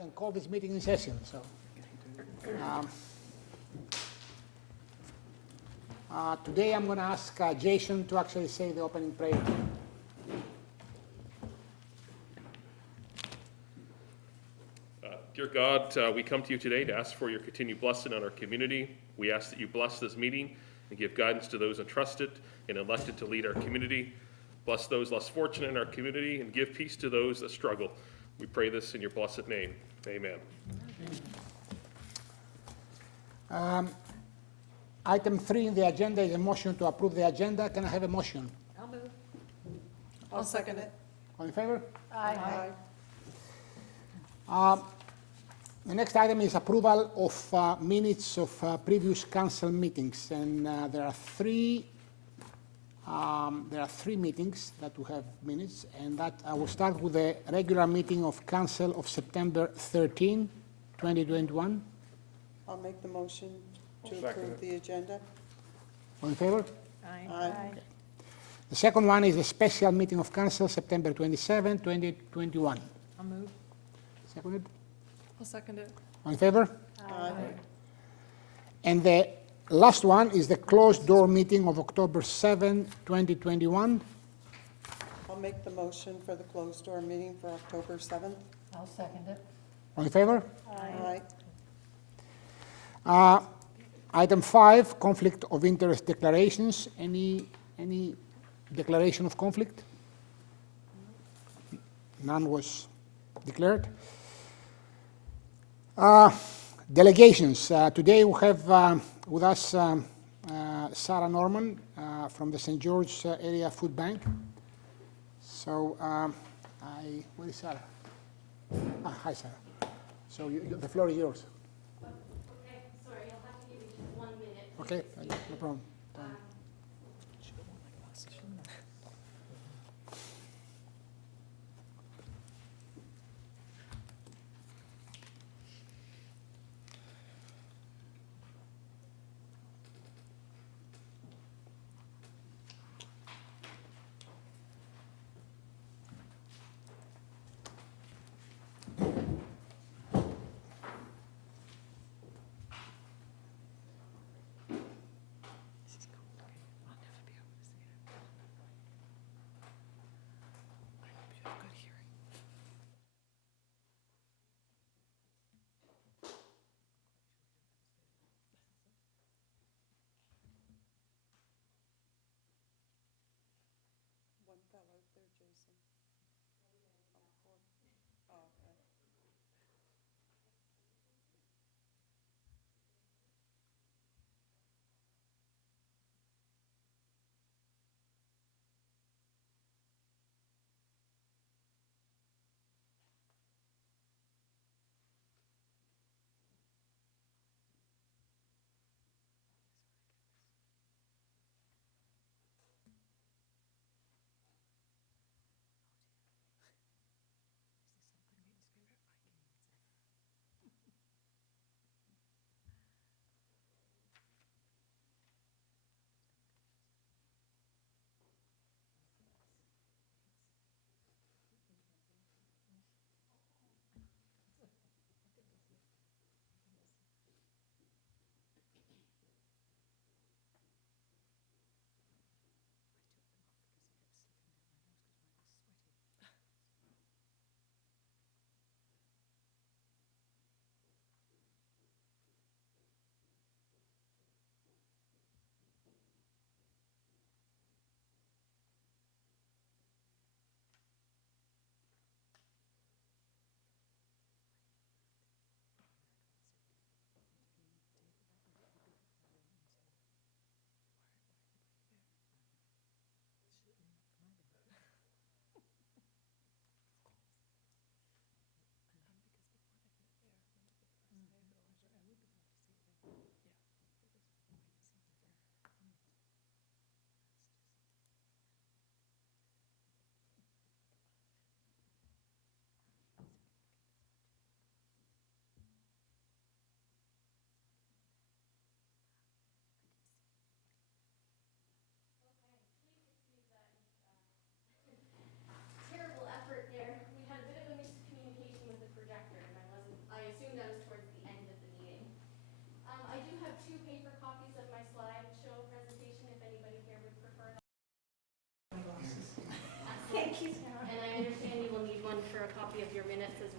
Can call this meeting in session. So, today I'm going to ask Jason to actually say the opening prayer. Dear God, we come to you today to ask for your continued blessing on our community. We ask that you bless this meeting and give guidance to those entrusted and elected to lead our community. Bless those less fortunate in our community and give peace to those that struggle. We pray this in your blessed name. Amen. Item 3 in the agenda is a motion to approve the agenda. Can I have a motion? I'll move. I'll second it. All in favor? Aye. The next item is approval of minutes of previous council meetings, and there are three meetings that we have minutes, and that I will start with the regular meeting of council of September 13, 2021. I'll make the motion to approve the agenda. All in favor? Aye. The second one is a special meeting of council September 27, 2021. I'll move. Seconded? I'll second it. All in favor? Aye. And the last one is the closed door meeting of October 7, 2021. I'll make the motion for the closed door meeting for October 7th. I'll second it. All in favor? Aye. Item 5, conflict of interest declarations. Any declaration of conflict? None was declared. Delegations. Today we have with us Sarah Norman from the St. George Area Food Bank. So, where is Sarah? Hi, Sarah. So the floor is yours. Okay, sorry, I'll have to give you just 1 minute. Okay, no problem.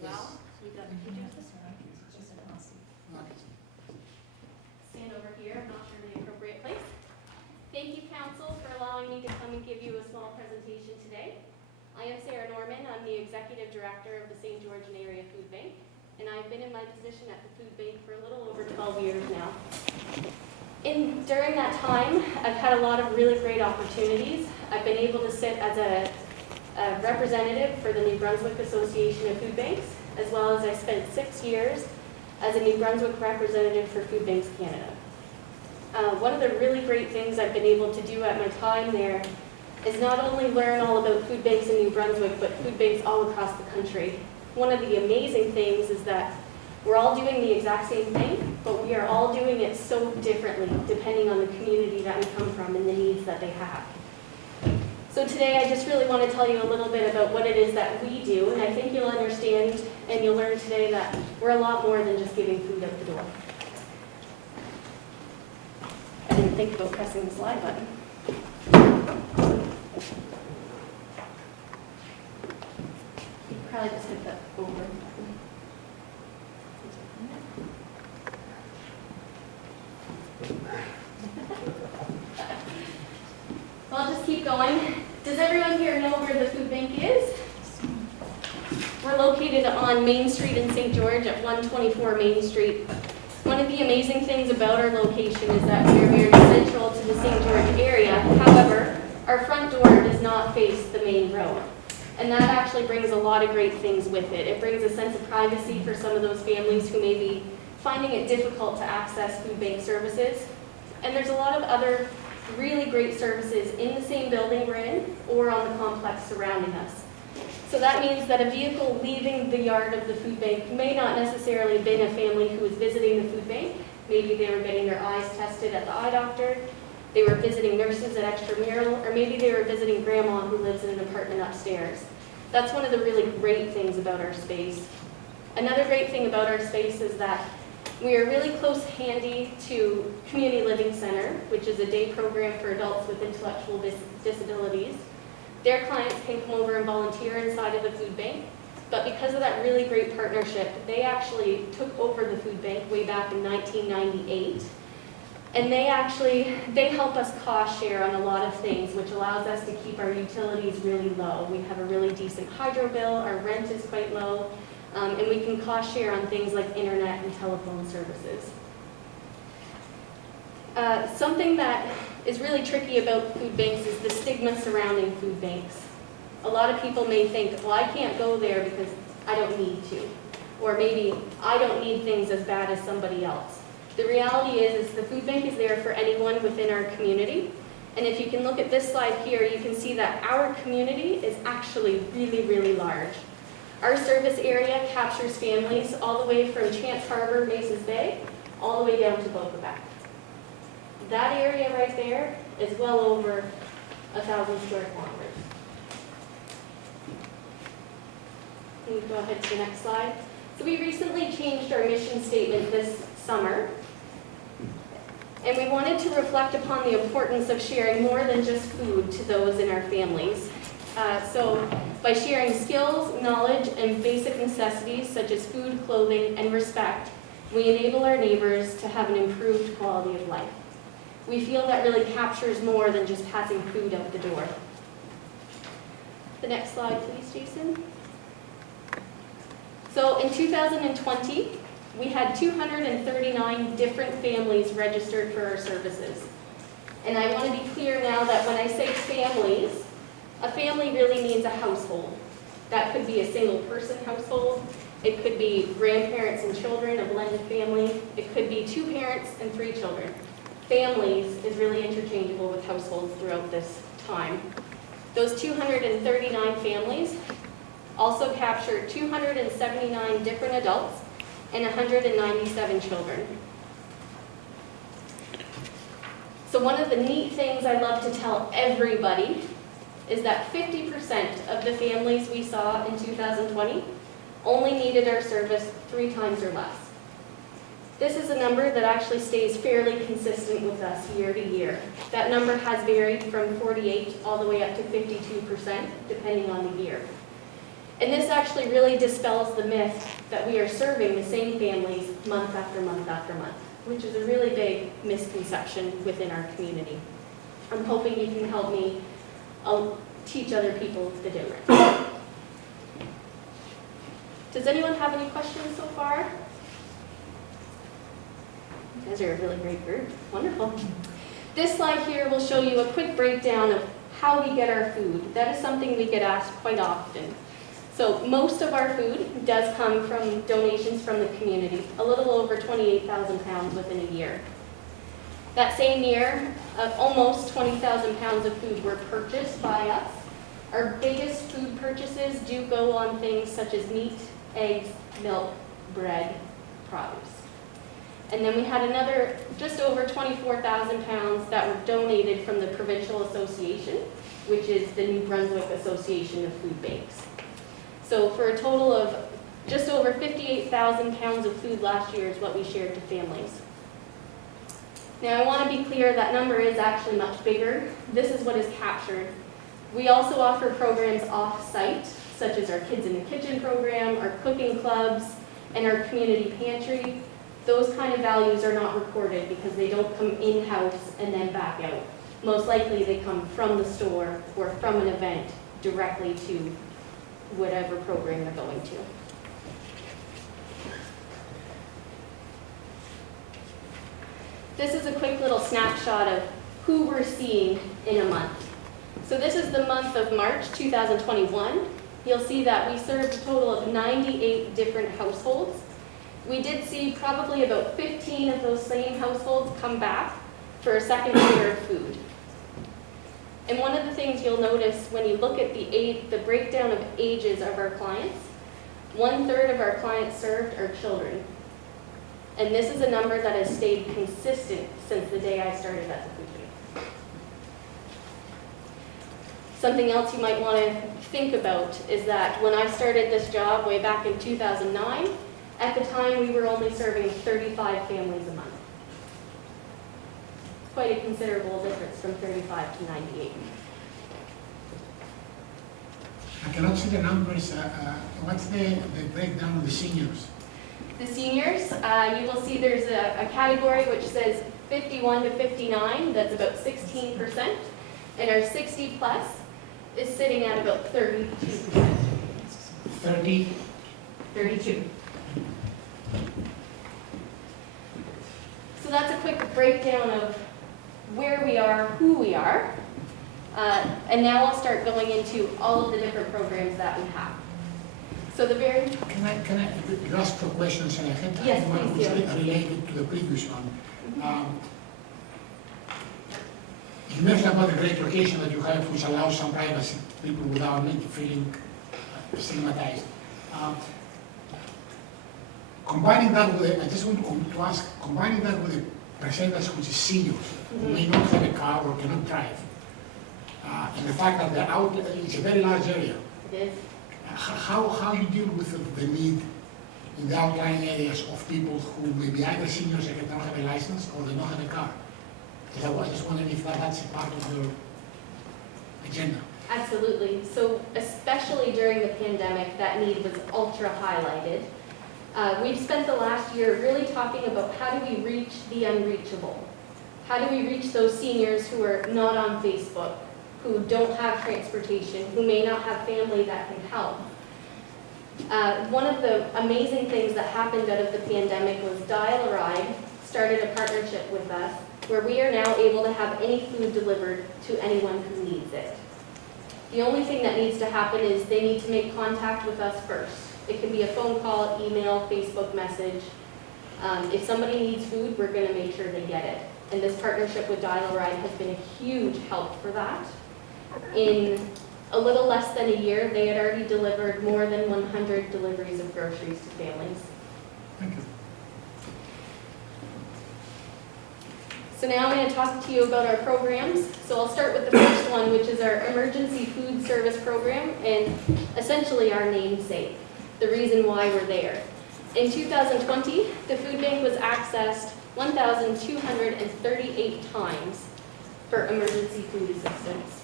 Well, we got, can you do this? Stand over here, I'm not sure the appropriate place. Thank you, council, for allowing me to come and give you a small presentation today. I am Sarah Norman, I'm the Executive Director of the St. Georgian Area Food Bank, and I've been in my position at the food bank for a little over 12 years now. During that time, I've had a lot of really great opportunities. I've been able to sit as a representative for the New Brunswick Association of Food Banks, as well as I spent 6 years as a New Brunswick representative for Food Banks Canada. One of the really great things I've been able to do at my time there is not only learn all about food banks in New Brunswick, but food banks all across the country. One of the amazing things is that we're all doing the exact same thing, but we are all doing it so differently depending on the community that we come from and the needs that they have. So today I just really want to tell you a little bit about what it is that we do, and I think you'll understand and you'll learn today that we're a lot more than just giving food out the door. I didn't think about pressing the slide button. You probably just hit that over. Well, I'll just keep going. Does everyone here know where the food bank is? We're located on Main Street in St. George at 124 Main Street. One of the amazing things about our location is that we are very central to the St. George area. However, our front door does not face the main road. And that actually brings a lot of great things with it. It brings a sense of privacy for some of those families who may be finding it difficult to access food bank services. And there's a lot of other really great services in the same building we're in or on the complex surrounding us. So that means that a vehicle leaving the yard of the food bank may not necessarily have been a family who was visiting the food bank. Maybe they were getting their eyes tested at the eye doctor, they were visiting nurses at extramural, or maybe they were visiting grandma who lives in an apartment upstairs. That's one of the really great things about our space. Another great thing about our space is that we are really close handy to Community Living Center, which is a day program for adults with intellectual disabilities. Their clients can come over and volunteer inside of the food bank, but because of that really great partnership, they actually took over the food bank way back in 1998. And they help us cost share on a lot of things, which allows us to keep our utilities really low. We have a really decent hydro bill, our rent is quite low, and we can cost share on things like internet and telephone services. Something that is really tricky about food banks is the stigma surrounding food banks. A lot of people may think, well, I can't go there because I don't need to. Or maybe I don't need things as bad as somebody else. The reality is the food bank is there for anyone within our community. And if you can look at this slide here, you can see that our community is actually really, really large. Our service area captures families all the way from Chance Harbor, Maces Bay, all the way down to Boca Back. That area right there is well over 1,000 square kilometers. Can you go ahead to the next slide? So we recently changed our mission statement this summer, and we wanted to reflect upon the importance of sharing more than just food to those in our families. So by sharing skills, knowledge, and basic necessities such as food, clothing, and respect, we enable our neighbors to have an improved quality of life. We feel that really captures more than just passing food out the door. The next slide, please, Jason. So in 2020, we had 239 different families registered for our services. And I want to be clear now that when I say families, a family really means a household. That could be a single person household. It could be grandparents and children, a blended family. It could be 2 parents and 3 children. Families is really interchangeable with households throughout this time. Those 239 families also captured 279 different adults and 197 children. So one of the neat things I love to tell everybody is that 50% of the families we saw in 2020 only needed our service 3 times or less. This is a number that actually stays fairly consistent with us year to year. That number has varied from 48 all the way up to 52%, depending on the year. And this actually really dispels the myth that we are serving the same families month after month after month, which is a really big misconception within our community. I'm hoping you can help me teach other people the difference. Does anyone have any questions so far? You guys are a really great group. Wonderful. This slide here will show you a quick breakdown of how we get our food. That is something we get asked quite often. So most of our food does come from donations from the community, a little over 28,000 pounds within a year. That same year, almost 20,000 pounds of food were purchased by us. Our biggest food purchases do go on things such as meat, eggs, milk, bread, produce. And then we had another just over 24,000 pounds that were donated from the Provincial Association, which is the New Brunswick Association of Food Banks. So for a total of just over 58,000 pounds of food last year is what we shared to families. Now I want to be clear that number is actually much bigger. This is what is captured. We also offer programs off-site, such as our Kids in the Kitchen program, our cooking clubs, and our Community Pantry. Those kind of values are not recorded because they don't come in-house and then back out. Most likely they come from the store or from an event directly to whatever program they're going to. This is a quick little snapshot of who we're seeing in a month. So this is the month of March 2021. You'll see that we served a total of 98 different households. We did see probably about 15 of those same households come back for a second year of food. And one of the things you'll notice when you look at the breakdown of ages of our clients, 1/3 of our clients served are children. And this is a number that has stayed consistent since the day I started at the food bank. Something else you might want to think about is that when I started this job way back in 2009, at the time we were only serving 35 families a month. Quite a considerable difference from 35 to 98. I cannot see the numbers. What's the breakdown of the seniors? The seniors, you will see there's a category which says 51 to 59, that's about 16%, and our 60 plus is sitting at about 32%. 30? 32. So that's a quick breakdown of where we are, who we are, and now I'll start going into all of the different programs that we have. So the very... Can I you ask for questions and I had Yes, one please which do. related to the previous one. You mentioned about the great location that you have which allows some privacy, people without need feeling stigmatized. Combining that with, I just want to ask, combining that with the percentage which is seniors, who may not have a car or cannot drive, and the fact that they're out, it's a very large area. It is. How you deal with the need in the outlying areas of people who may be either seniors and don't have a license or they don't have a car? I was just wondering if that's a part of your agenda. Absolutely. So especially during the pandemic, that need was ultra highlighted. We've spent the last year really talking about how do we reach the unreachable? How do we reach those seniors who are not on Facebook, who don't have transportation, who may not have family that can help? One of the amazing things that happened out of the pandemic was Dial a Ride started a partnership with us where we are now able to have any food delivered to anyone who needs it. The only thing that needs to happen is they need to make contact with us first. It can be a phone call, email, Facebook message. If somebody needs food, we're going to make sure they get it. And this partnership with Dial a Ride has been a huge help for that. In a little less than a year, they had already delivered more than 100 deliveries of groceries to families. Thank you. So now I'm going to talk to you about our programs. So I'll start with the first one, which is our Emergency Food Service Program, and essentially our namesake, the reason why we're there. In 2020, the food bank was accessed 1,238 times for emergency food assistance.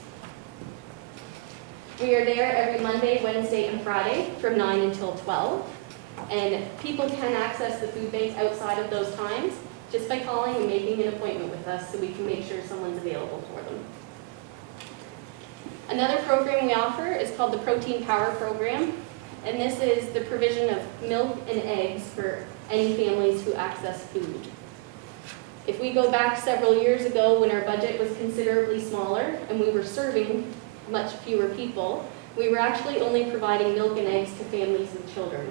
We are there every Monday, Wednesday, and Friday from 9 until 12. And people can access the food bank outside of those times just by calling and making an appointment with us so we can make sure someone's available for them. Another program we offer is called the Protein Power Program. And this is the provision of milk and eggs for any families who access food. If we go back several years ago when our budget was considerably smaller and we were serving much fewer people, we were actually only providing milk and eggs to families with children.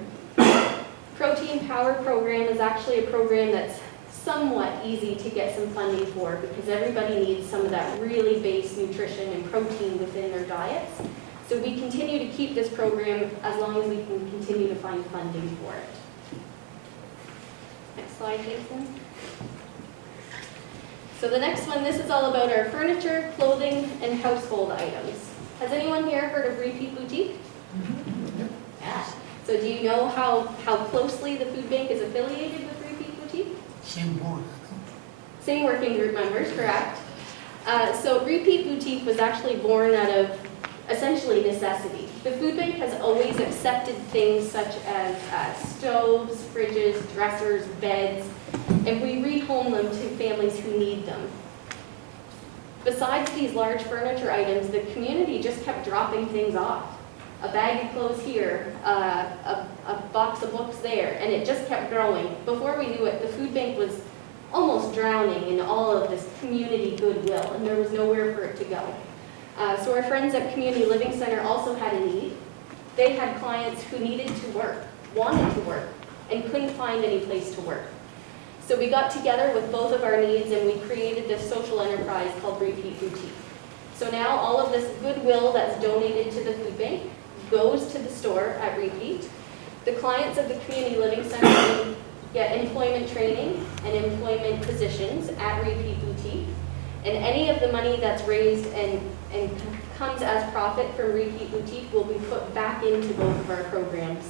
Protein Power Program is actually a program that's somewhat easy to get some funding for because everybody needs some of that really base nutrition and protein within their diets. So we continue to keep this program as long as we can continue to find funding for it. Next slide, Jason. So the next one, this is all about our furniture, clothing, and household items. Has anyone here heard of Repeat Boutique? Yeah. So do you know how closely the food bank is affiliated with Repeat Boutique? Same board. Same working group members, correct. So Repeat Boutique was actually born out of essentially necessity. The food bank has always accepted things such as stoves, fridges, dressers, beds, and we rehome them to families who need them. Besides these large furniture items, the community just kept dropping things off. A bag of clothes here, a box of books there, and it just kept growing. Before we knew it, the food bank was almost drowning in all of this community goodwill, and there was nowhere for it to go. So our friends at Community Living Center also had a need. They had clients who needed to work, wanted to work, and couldn't find any place to work. So we got together with both of our needs and we created this social enterprise called Repeat Boutique. So now all of this goodwill that's donated to the food bank goes to the store at Repeat. The clients of the Community Living Center get employment training and employment positions at Repeat Boutique. And any of the money that's raised and comes as profit from Repeat Boutique will be put back into both of our programs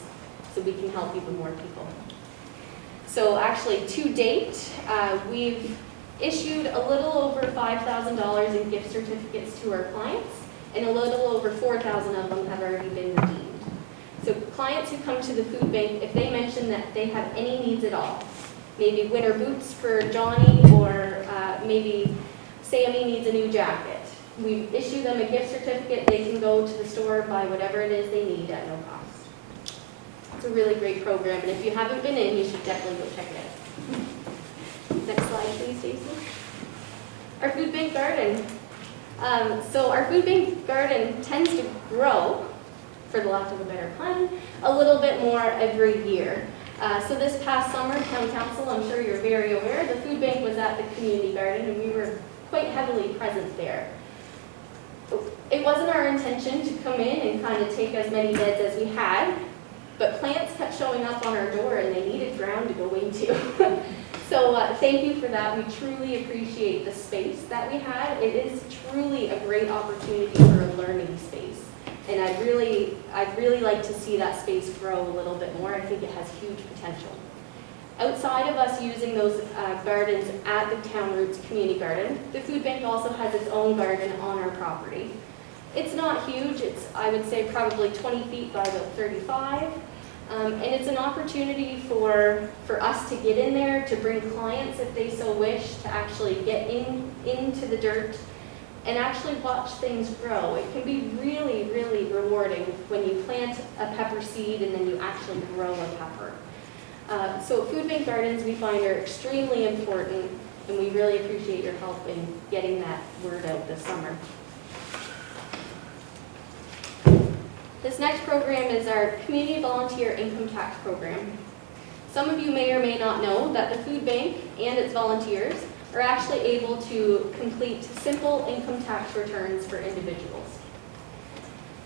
so we can help even more people. So actually, to date, we've issued a little over $5,000 in gift certificates to our clients, and a little over 4,000 of them have already been redeemed. So clients who come to the food bank, if they mention that they have any needs at all, maybe winter boots for Johnny, or maybe Sammy needs a new jacket, we issue them a gift certificate. They can go to the store, buy whatever it is they need at no cost. It's a really great program, and if you haven't been in, you should definitely go check it out. Next slide, please, Jason. Our food bank garden. So our food bank garden tends to grow, for the lack of a better pun, a little bit more every year. So this past summer, Town Council, I'm sure you're very aware, the food bank was at the community garden, and we were quite heavily present there. It wasn't our intention to come in and kind of take as many beds as we had, but plants kept showing up on our door and they needed ground to go into. So thank you for that. We truly appreciate the space that we had. It is truly a great opportunity for a learning space. And I'd really like to see that space grow a little bit more. I think it has huge potential. Outside of us using those gardens at the Town Roots Community Garden, the food bank also has its own garden on our property. It's not huge. It's, I would say, probably 20 feet by about 35. And it's an opportunity for us to get in there, to bring clients if they so wish, to actually get into the dirt and actually watch things grow. It can be really, really rewarding when you plant a pepper seed and then you actually grow a pepper. So food bank gardens we find are extremely important, and we really appreciate your help in getting that word out this summer. This next program is our Community Volunteer Income Tax Program. Some of you may or may not know that the food bank and its volunteers are actually able to complete simple income tax returns for individuals.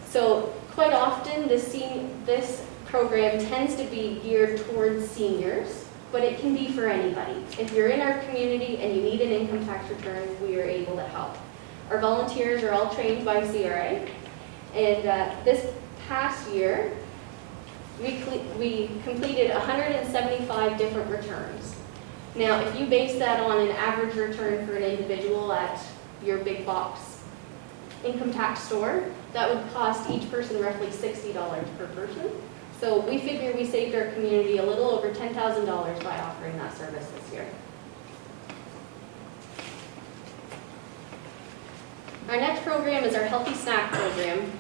So quite often this program tends to be geared towards seniors, but it can be for anybody. If you're in our community and you need an income tax return, we are able to help. Our volunteers are all trained by CRA, and this past year, we completed 175 different returns. Now, if you base that on an average return for an individual at your big box income tax store, that would cost each person roughly $60 per person. So we figure we saved our community a little over $10,000 by offering that service this year. Our next program is our Healthy Snack Program.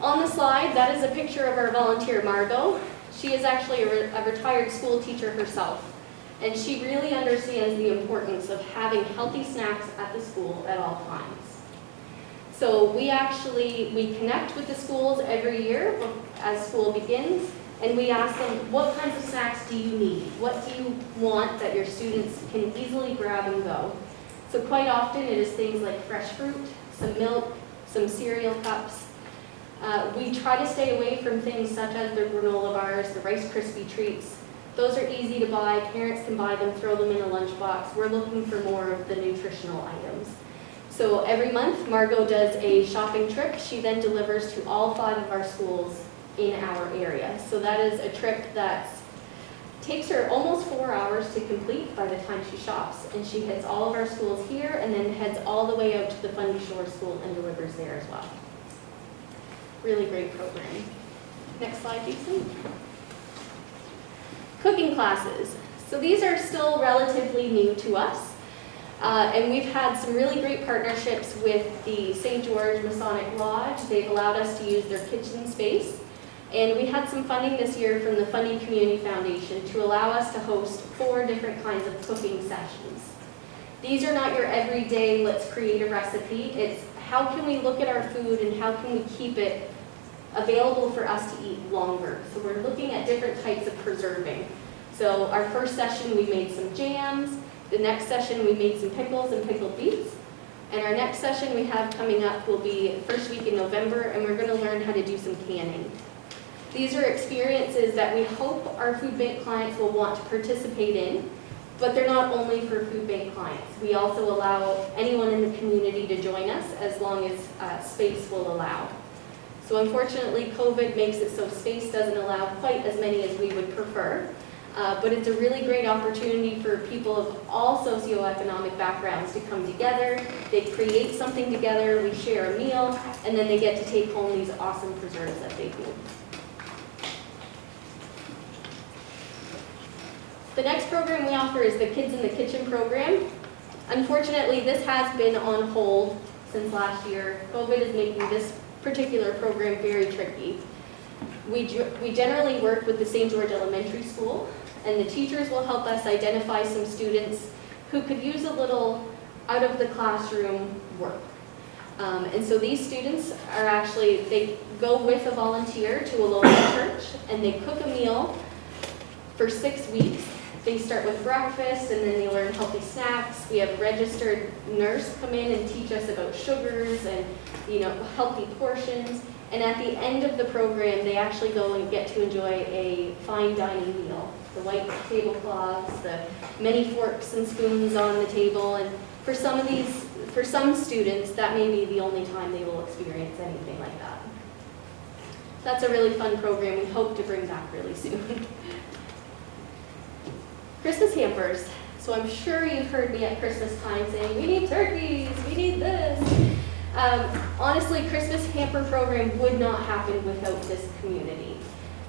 On the slide, that is a picture of our volunteer, Margot. She is actually a retired school teacher herself, and she really understands the importance of having healthy snacks at the school at all times. So we connect with the schools every year as school begins, and we ask them, what kinds of snacks do you need? What do you want that your students can easily grab and go? So quite often it is things like fresh fruit, some milk, some cereal cups. We try to stay away from things such as the granola bars, the Rice Krispie treats. Those are easy to buy. Parents can buy them, throw them in a lunchbox. We're looking for more of the nutritional items. So every month, Margot does a shopping trip. She then delivers to all 5 of our schools in our area. So that is a trip that takes her almost 4 hours to complete by the time she shops. And she hits all of our schools here and then heads all the way out to the Fundy Shore School and delivers there as well. Really great program. Next slide, Jason. Cooking classes. So these are still relatively new to us. And we've had some really great partnerships with the St. George Masonic Lodge. They've allowed us to use their kitchen space. And we had some funding this year from the Fundy Community Foundation to allow us to host 4 different kinds of cooking sessions. These are not your everyday, let's create a recipe. It's how can we look at our food and how can we keep it available for us to eat longer. So we're looking at different types of preserving. So our first session we made some jams. The next session we made some pickles and pickled beets. And our next session we have coming up will be first week in November, and we're going to learn how to do some canning. These are experiences that we hope our food bank clients will want to participate in, but they're not only for food bank clients. We also allow anyone in the community to join us as long as space will allow. So unfortunately, COVID makes it so space doesn't allow quite as many as we would prefer, but it's a really great opportunity for people of all socioeconomic backgrounds to come together. They create something together, we share a meal, and then they get to take home these awesome preserves that they do. The next program we offer is the Kids in the Kitchen program. Unfortunately, this has been on hold since last year. COVID is making this particular program very tricky. We generally work with the St. George Elementary School, and the teachers will help us identify some students who could use a little out of the classroom work. And so these students are actually, they go with a volunteer to a local church, and they cook a meal for 6 weeks. They start with breakfast, and then they learn healthy snacks. We have a registered nurse come in and teach us about sugars and healthy portions. And at the end of the program, they actually go and get to enjoy a fine dining meal. The white tablecloths, the many forks and spoons on the table. And for some students, that may be the only time they will experience anything like that. That's a really fun program we hope to bring back really soon. Christmas hampers. So I'm sure you've heard me at Christmas time saying, we need turkeys, we need this. Honestly, Christmas hamper program would not happen without this community.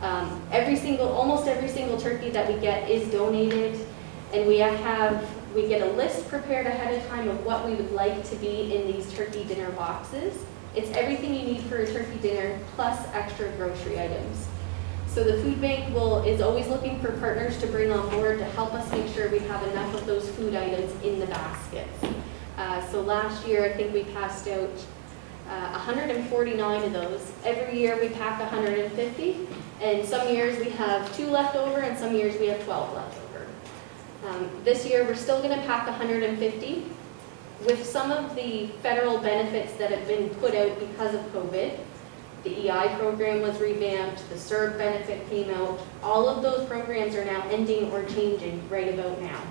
Almost every single turkey that we get is donated, and we get a list prepared ahead of time of what we would like to be in these turkey dinner boxes. It's everything you need for a turkey dinner plus extra grocery items. So the food bank is always looking for partners to bring on board to help us make sure we have enough of those food items in the baskets. So last year, I think we passed out 149 of those. Every year we pack 150, and some years we have 2 left over, and some years we have 12 left over. This year we're still going to pack 150. With some of the federal benefits that have been put out because of COVID, the EI program was revamped, the CERB benefit came out. All of those programs are now ending or changing right about now.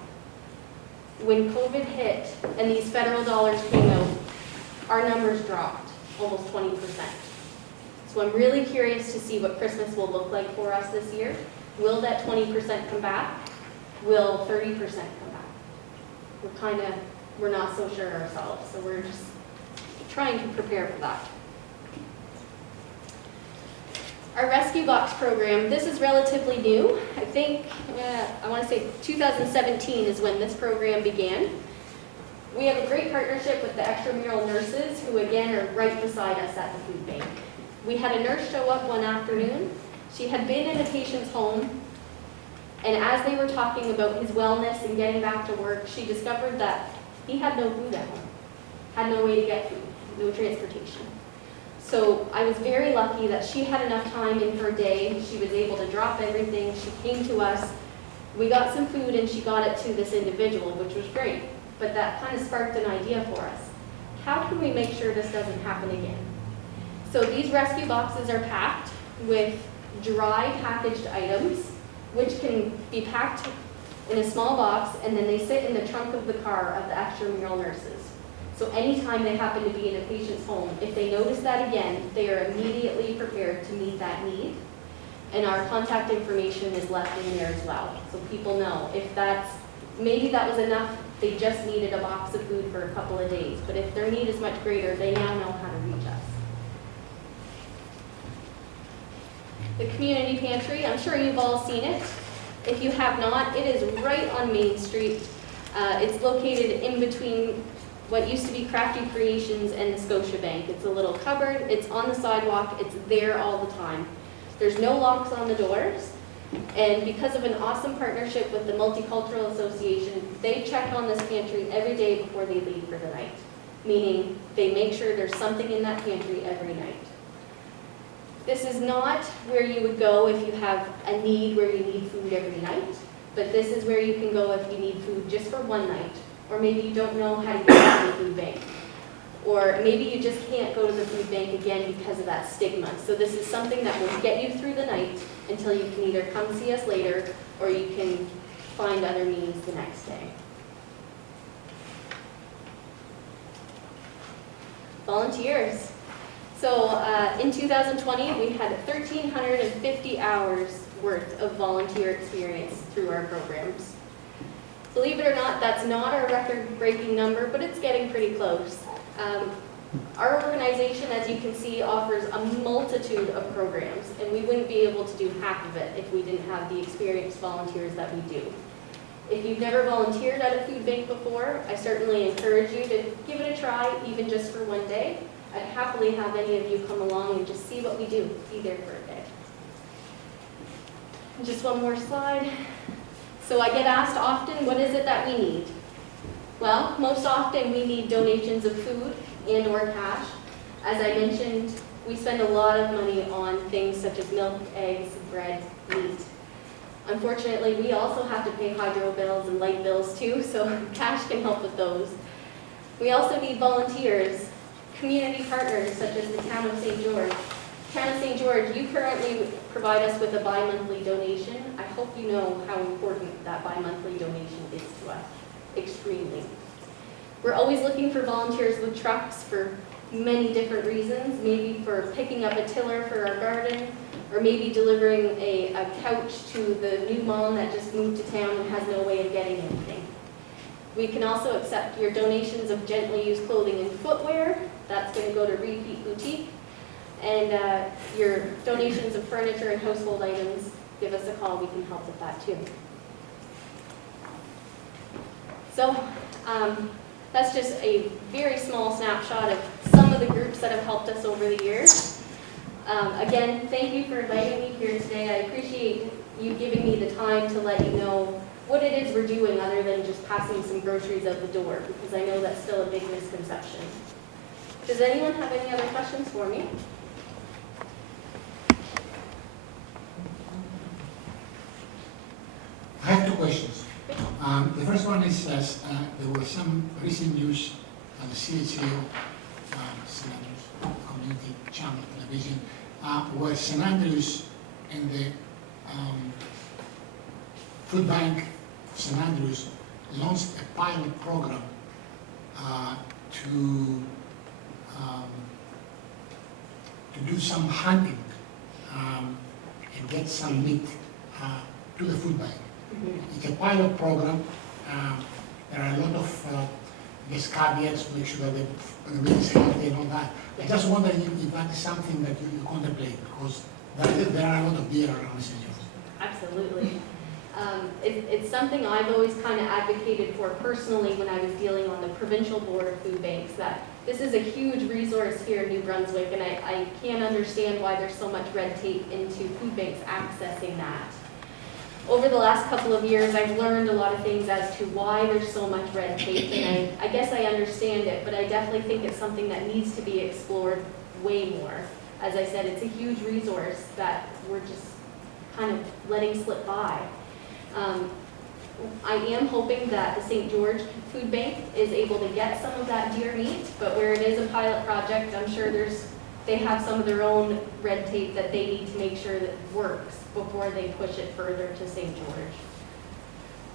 When COVID hit and these federal dollars came out, our numbers dropped almost 20%. So I'm really curious to see what Christmas will look like for us this year. Will that 20% come back? Will 30% come back? We're not so sure ourselves, so we're just trying to prepare for that. Our Rescue Box program, this is relatively new. I think, I want to say 2017 is when this program began. We have a great partnership with the extramural nurses who again are right beside us at the food bank. We had a nurse show up one afternoon. She had been in a patient's home, and as they were talking about his wellness and getting back to work, she discovered that he had no food at home, had no way to get food, no transportation. So I was very lucky that she had enough time in her day. She was able to drop everything. She came to us. We got some food and she got it to this individual, which was great. But that kind of sparked an idea for us. How can we make sure this doesn't happen again? So these rescue boxes are packed with dry packaged items, which can be packed in a small box, and then they sit in the trunk of the car of the extramural nurses. So anytime they happen to be in a patient's home, if they notice that again, they are immediately prepared to meet that need. And our contact information is left in there as well. So people know if that's, maybe that was enough, they just needed a box of food for a couple of days. But if their need is much greater, they now know how to reach us. The Community Pantry, I'm sure you've all seen it. If you have not, it is right on Main Street. It's located in between what used to be Crafty Creations and the Scotiabank. It's a little cupboard, it's on the sidewalk, it's there all the time. There's no locks on the doors, and because of an awesome partnership with the Multicultural Association, they check on this pantry every day before they leave for the night, meaning they make sure there's something in that pantry every night. This is not where you would go if you have a need where you need food every night, but this is where you can go if you need food just for one night. Or maybe you don't know how to get to the food bank. Or maybe you just can't go to the food bank again because of that stigma. So this is something that will get you through the night until you can either come see us later or you can find other means the next day. Volunteers. So in 2020, we had 1,350 hours worth of volunteer experience through our programs. Believe it or not, that's not our record-breaking number, but it's getting pretty close. Our organization, as you can see, offers a multitude of programs, and we wouldn't be able to do half of it if we didn't have the experienced volunteers that we do. If you've never volunteered at a food bank before, I certainly encourage you to give it a try, even just for one day. I'd happily have any of you come along and just see what we do, be there for a day. And just one more slide. So I get asked often, what is it that we need? Well, most often we need donations of food and or cash. As I mentioned, we spend a lot of money on things such as milk, eggs, bread, meat. Unfortunately, we also have to pay hydro bills and light bills too, so cash can help with those. We also need volunteers, community partners such as the Town of St. George. Town of St. George, you currently provide us with a bi-monthly donation. I hope you know how important that bi-monthly donation is to us, extremely. We're always looking for volunteers with trucks for many different reasons, maybe for picking up a tiller for our garden, or maybe delivering a couch to the new mom that just moved to town and has no way of getting anything. We can also accept your donations of gently used clothing and footwear. That's going to go to Repeat Boutique. And your donations of furniture and household items, give us a call. We can help with that too. So that's just a very small snapshot of some of the groups that have helped us over the years. Again, thank you for inviting me here today. I appreciate you giving me the time to let you know what it is we're doing other than just passing some groceries out the door, because I know that's still a big misconception. Does anyone have any other questions for me? I have two questions. The first one is, there was some recent news on the CHCO, St. Andrews Community Channel Television, where St. Andrews and the food bank of St. Andrews launched a pilot program to do some hunting and get some meat to the food bank. It's a pilot program. There are a lot of guess, caveats to make sure that the meat is healthy and all that. I just wonder if that is something that you contemplate, because there are a lot of deer around St. George. Absolutely. It's something I've always kind of advocated for personally when I was dealing on the provincial board of food banks, that this is a huge resource here in New Brunswick, and I can't understand why there's so much red tape into food banks accessing that. Over the last couple of years, I've learned a lot of things as to why there's so much red tape, and I guess I understand it, but I definitely think it's something that needs to be explored way more. As I said, it's a huge resource that we're just kind of letting slip by. I am hoping that the St. George Food Bank is able to get some of that deer meat, but where it is a pilot project, I'm sure they have some of their own red tape that they need to make sure that it works before they push it further to St. George.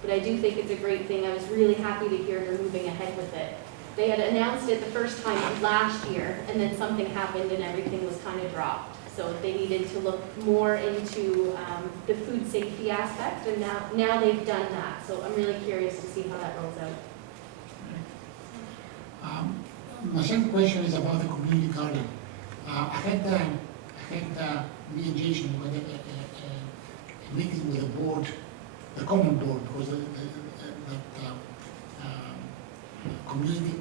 But I do think it's a great thing. I was really happy to hear they're moving ahead with it. They had announced it the first time last year, and then something happened and everything was kind of dropped. So they needed to look more into the food safety aspect, and now they've done that. So I'm really curious to see how that rolls out. My second question is about the community garden. I had me and Jason had a meeting with the board, the common board, because the community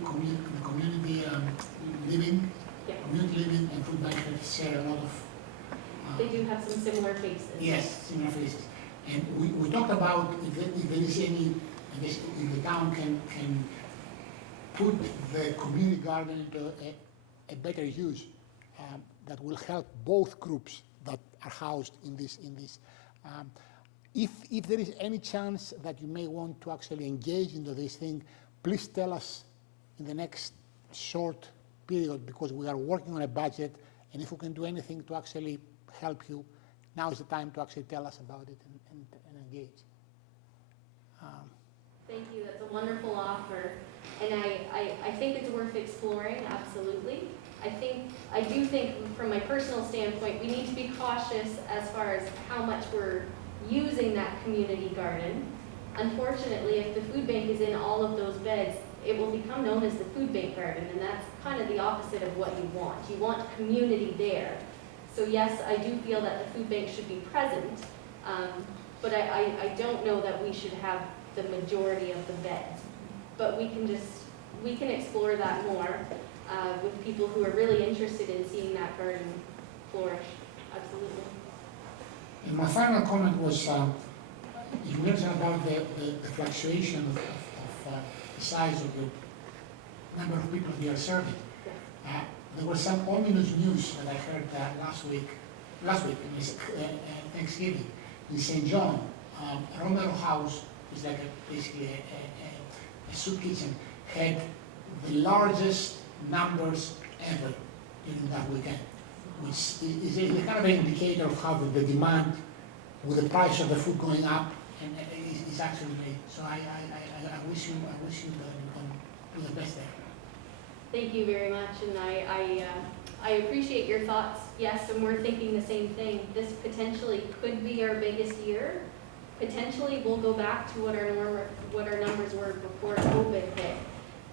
living, Yeah. community living and food bank have share a lot of. They do have some similar faces. Yes, similar faces. And we talked about if there is any, I guess, if the town can put the community garden into a better use that will help both groups that are housed in this. If there is any chance that you may want to actually engage into this thing, please tell us in the next short period, because we are working on a budget, and if we can do anything to actually help you, now is the time to actually tell us about it and engage. Thank you, that's a wonderful offer. And I think it's worth exploring, absolutely. I do think from my personal standpoint, we need to be cautious as far as how much we're using that community garden. Unfortunately, if the food bank is in all of those beds, it will become known as the food bank garden, and that's kind of the opposite of what you want. You want community there. So yes, I do feel that the food bank should be present, but I don't know that we should have the majority of the beds. But we can explore that more with people who are really interested in seeing that garden flourish. Absolutely. And my final comment was, you mentioned about the fluctuation of the size of the number of people we are serving. There was some ominous news that I heard last week, Thanksgiving, in St. John. Romero House is like basically a soup kitchen, had the largest numbers ever during that weekend, which is a kind of an indicator of how the demand with the price of the food going up and is actually great. So I wish you that you can do the best there. Thank you very much, and I appreciate your thoughts. Yes, and we're thinking the same thing. This potentially could be our biggest year. Potentially, we'll go back to what our numbers were before COVID hit.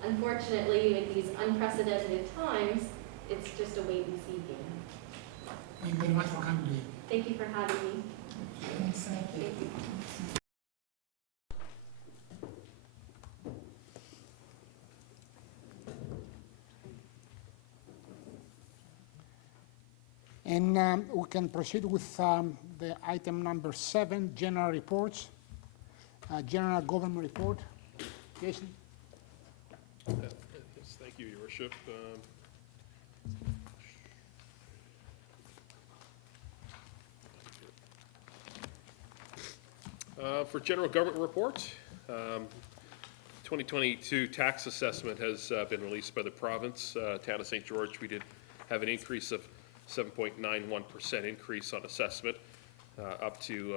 Unfortunately, in these unprecedented times, it's just a wait and see game. Thank you very much for coming today. Thank you for having me. Thank you. And we can proceed with the item number 7, general reports, general government report. Jason? Yes, thank you, Your Worship. For general government report, 2022 tax assessment has been released by the province. Town of St. George, we did have an increase of 7.91% increase on assessment, up to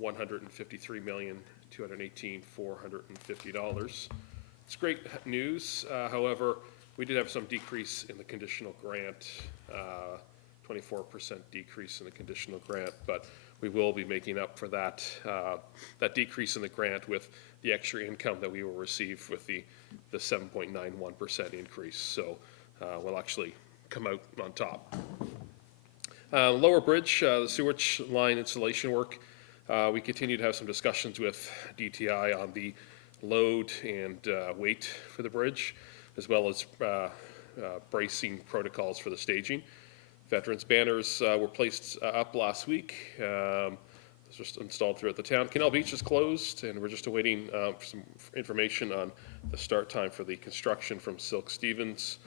$153,218,450. It's great news. However, we did have some decrease in the conditional grant, 24% decrease in the conditional grant, but we will be making up for that, that decrease in the grant with the extra income that we will receive with the 7.91% increase. So we'll actually come out on top. Lower Bridge, the sewage line installation work. We continue to have some discussions with DTI on the load and weight for the bridge, as well as bracing protocols for the staging. Veterans banners were placed up last week. Those are installed throughout the town. Canal Beach is closed, and we're just awaiting for some information on the start time for the construction from Silk Stevens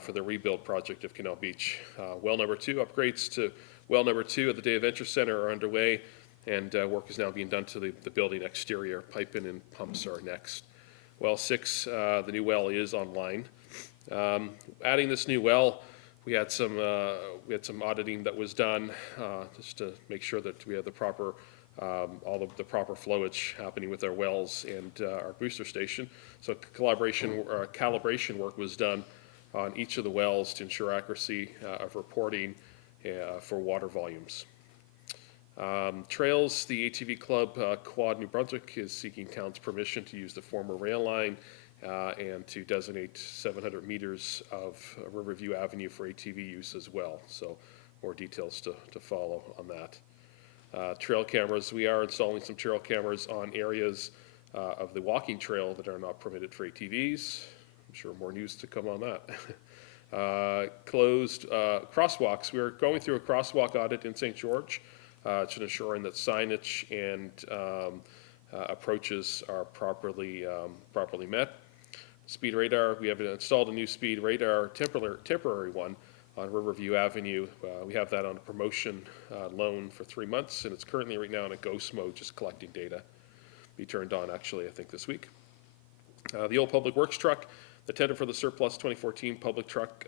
for the rebuild project of Canal Beach. Well number 2, upgrades to well number 2 at the Day Adventure Center are underway, and work is now being done to the building exterior. Piping and pumps are next. Well 6, the new well is online. Adding this new well, we had some auditing that was done just to make sure that we have the proper all of the proper flowage happening with our wells and our booster station. So calibration work was done on each of the wells to ensure accuracy of reporting for water volumes. Trails, the ATV Club Quad New Brunswick is seeking town's permission to use the former rail line and to designate 700 meters of Riverview Avenue for ATV use as well. So more details to follow on that. Trail cameras, we are installing some trail cameras on areas of the walking trail that are not permitted for ATVs. I'm sure more news to come on that. Closed crosswalks, we're going through a crosswalk audit in St. George to ensuring that signage and approaches are properly met. Speed radar, we have installed a new speed radar, temporary one on Riverview Avenue. We have that on a promotion loan for 3 months, and it's currently right now in a ghost mode, just collecting data. Be turned on actually, I think, this week. The old public works truck, the tender for the surplus 2014 public truck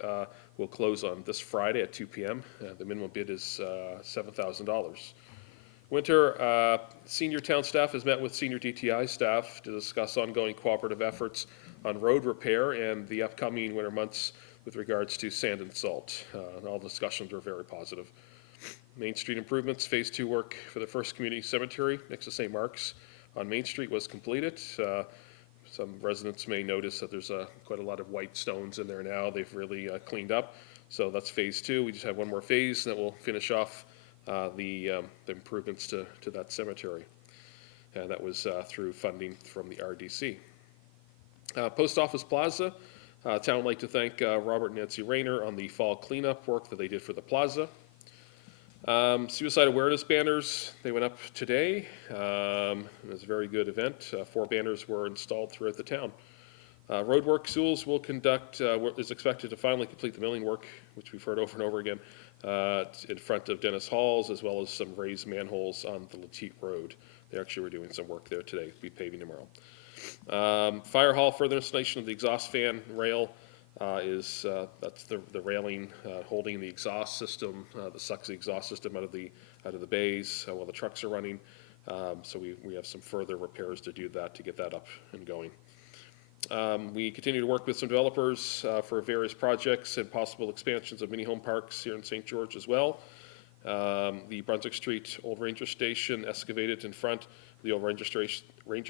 will close on this Friday at 2 p.m. The minimum bid is $7,000. Winter, senior town staff has met with senior DTI staff to discuss ongoing cooperative efforts on road repair and the upcoming winter months with regards to sand and salt. All discussions were very positive. Main Street improvements, phase 2 work for the first community cemetery next to St. Mark's on Main Street was completed. Some residents may notice that there's quite a lot of white stones in there now. They've really cleaned up. So that's phase 2. We just have one more phase, and then we'll finish off the improvements to that cemetery. And that was through funding from the RDC. Post Office Plaza, town would like to thank Robert and Nancy Rayner on the fall cleanup work that they did for the plaza. Suicide awareness banners, they went up today. It was a very good event. 4 banners were installed throughout the town. Roadwork Schools will conduct, is expected to finally complete the milling work, which we've heard over and over again, in front of Dennis Halls, as well as some raised manholes on the Latique Road. They actually were doing some work there today. We'll be paving tomorrow. Fire hall, further installation of the exhaust fan rail that's the railing holding the exhaust system that sucks the exhaust system out of the bays while the trucks are running. So we have some further repairs to do that to get that up and going. We continue to work with some developers for various projects and possible expansions of mini home parks here in St. George as well. The Brunswick Street Old Ranger Station excavated in front. The old Ranger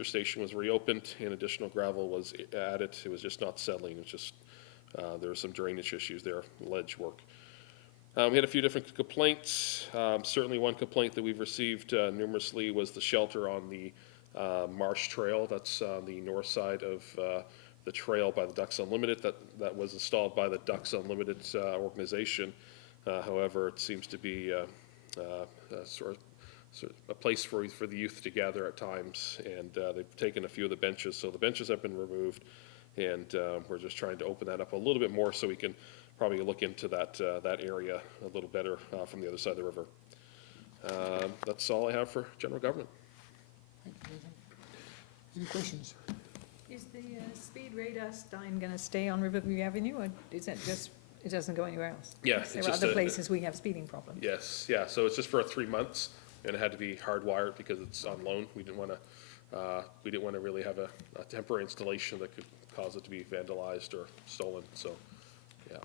Station was reopened and additional gravel was added. It was just not settling. It's just there were some drainage issues there, ledge work. We had a few different complaints. Certainly one complaint that we've received numerously was the shelter on the Marsh Trail. That's on the north side of the trail by the Ducks Unlimited. That was installed by the Ducks Unlimited organization. However, it seems to be sort of a place for the youth to gather at times, and they've taken a few of the benches. So the benches have been removed, and we're just trying to open that up a little bit more so we can probably look into that area a little better from the other side of the river. That's all I have for general government. Thank you, Jason. Any questions? Is the speed radar sign going to stay on Riverview Avenue, or is it just, it doesn't go anywhere else? Yeah, There it's are just other places we have speeding problems. Yes, yeah. So it's just for 3 months, and it had to be hardwired because it's on loan. We didn't want to really have a temporary installation that could cause it to be vandalized or stolen. So, yeah.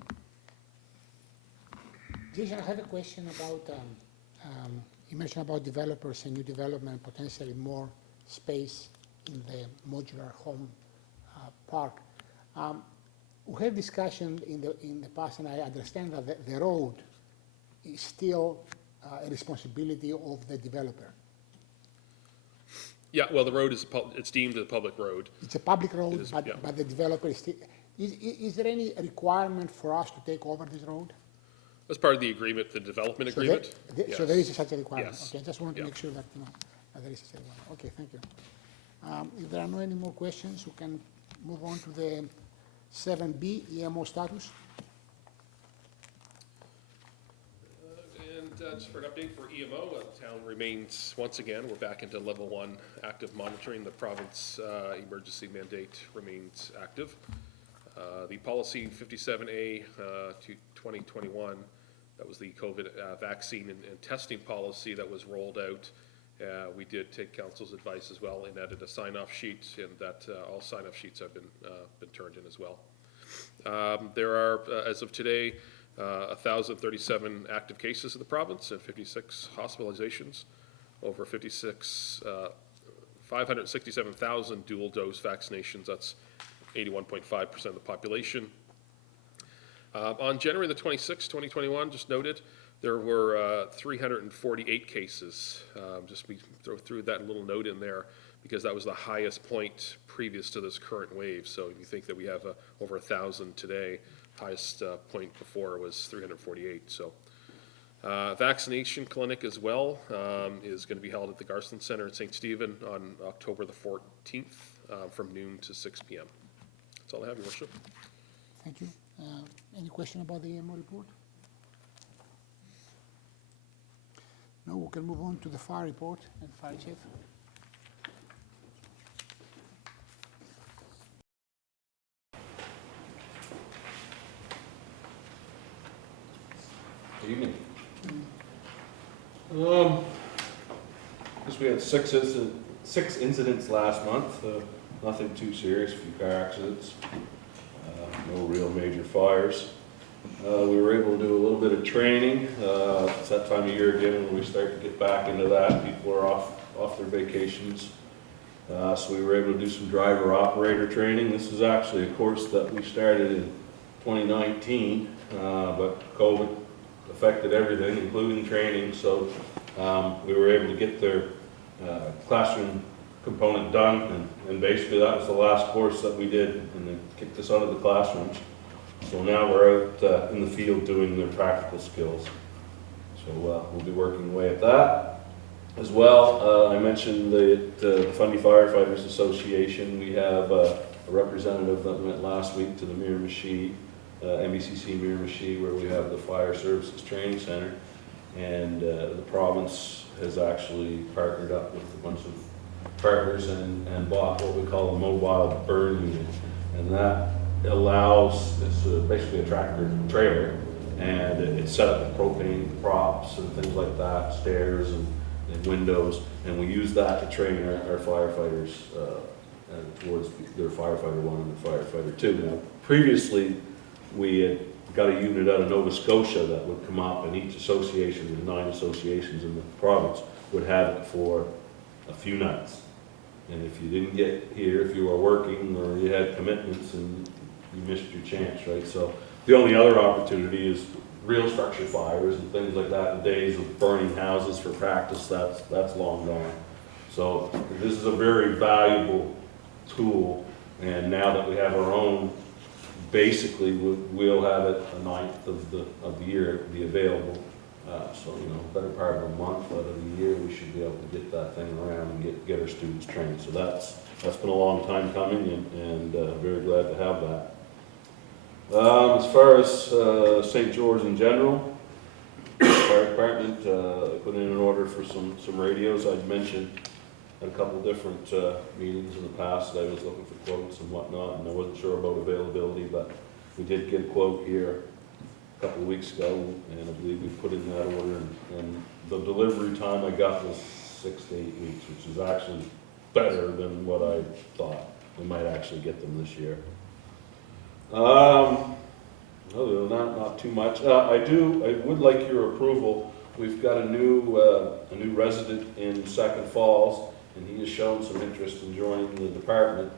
Jason, I have a question about You mentioned about developers and new development, potentially more space in the modular home park. We had discussion in the past, and I understand that the road is still a responsibility of the developer. Yeah, well, the road is, it's deemed a public road. It's a public road, It is, yeah. but the developer is still, is there any requirement for us to take over this road? As part of the agreement, the development So agreement. So there is such a requirement? Yes. Okay, I just wanted to Yeah. make sure that, that there is such a requirement. Okay, thank you. If there are no any more questions, we can move on to the 7B, EMO status. And just for an update for EMO, the town remains, once again, we're back into level 1 active monitoring. The province emergency mandate remains active. The policy 57A to 2021, that was the COVID vaccine and testing policy that was rolled out. We did take council's advice as well and added a sign-off sheet, and that all sign-off sheets have been turned in as well. There are, as of today, 1,037 active cases in the province and 56 hospitalizations, over 567,000 dual dose vaccinations. That's 81.5% of the population. On January the 26th, 2021, just noted, there were 348 cases. We threw that little note in there because that was the highest point previous to this current wave. So you think that we have over 1,000 today. Highest point before was 348. So vaccination clinic as well is going to be held at the Garceland Center in St. Stephen on October the 14th from noon to 6 p.m. That's all I have, Your Worship. Thank you. Any question about the EMO report? No, we can move on to the fire report and fire chief. Good evening. Guess we had six incidents last month. Nothing too serious, a few car accidents. No real major fires. We were able to do a little bit of training. It's that time of year again when we start to get back into that. People are off their vacations. So we were able to do some driver operator training. This is actually a course that we started in 2019, but COVID affected everything, including training. So we were able to get their classroom component done, and basically that was the last course that we did, and then kicked us out of the classrooms. So now we're out in the field doing their practical skills. So we'll be working away at that. As well, I mentioned the Fundy Firefighters Association. We have a representative that went last week to the Miramichi, MBCC Miramichi, where we have the Fire Services Training Center. And the province has actually partnered up with a bunch of partners and bought what we call a mobile burn unit. And that allows, it's basically a tractor trailer, and it's set up with propane props and things like that, stairs and windows, and we use that to train our firefighters towards their firefighter 1 and their firefighter 2. Now, previously, we had got a unit out of Nova Scotia that would come up, and each association, the 9 associations in the province, would have it for a few nights. And if you didn't get here, if you were working or you had commitments, and you missed your chance, right? So the only other opportunity is real structure fires and things like that. The days of burning houses for practice, that's long gone. So this is a very valuable tool, and now that we have our own, basically we'll have it a ninth of the year be available. So better part of a month out of the year, we should be able to get that thing around and get our students trained. So that's been a long time coming, and very glad to have that. As far as St. George in general, the fire department put in an order for some radios. I'd mentioned at a couple different meetings in the past that I was looking for quotes and whatnot, and I wasn't sure about availability, but we did get a quote here a couple of weeks ago, and I believe we put in that order, and the delivery time I got was 6 to 8 weeks, which is actually better than what I thought. We might actually get them this year. Other than that, not too much. I would like your approval we've got a new resident in Second Falls, and he has shown some interest in joining the department.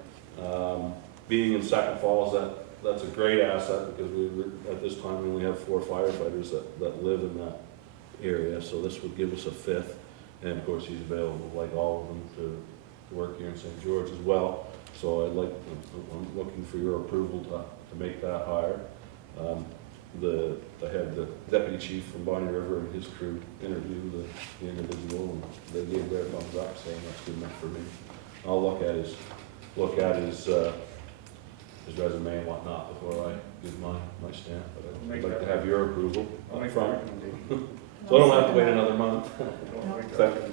Being in Second Falls, that's a great asset, because at this time, we only have 4 firefighters that live in that area, so this would give us a 5th. And of course, he's available, like all of them, to work here in St. George as well. So I'm looking for your approval to make that hire. I had the deputy chief from Bonnie River and his crew interview the individual, and they gave their thumbs up, saying that's good enough for me. I'll look at his resume and whatnot before I give my stamp, but I'd like to have your approval up front. So I don't have to wait another month.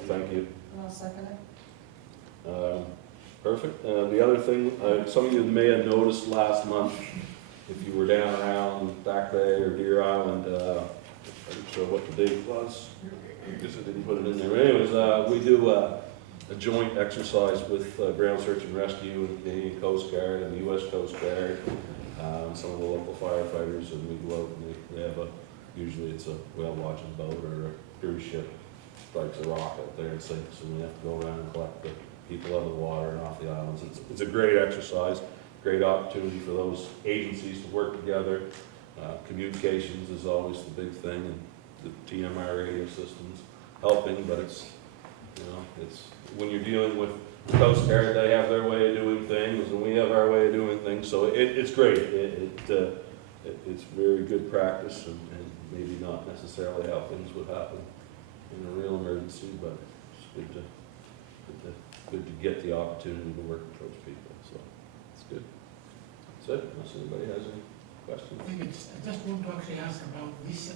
Thank you. I'll second it. Perfect. The other thing, some of you may have noticed last month, if you were down around Back Bay or Deer Island, I'm not sure what the date was, I guess I didn't put it in there. But anyways, we do a joint exercise with Ground Search and Rescue and the Canadian Coast Guard and the US Coast Guard, some of the local firefighters, and we go out and they have usually it's a whale watching boat or a cruise ship strikes a rock out there and sinks, and we have to go around and collect the people out of the water and off the islands. It's a great exercise, great opportunity for those agencies to work together. Communications is always the big thing, and the TMR radio systems helping, but it's when you're dealing with the Coast Guard, they have their way of doing things, and we have our way of doing things, so it's great. It's very good practice, and maybe not necessarily how things would happen in a real emergency, but it's good to get the opportunity to work with those people, so it's good. That's it, unless anybody has any questions. I just want to actually ask about this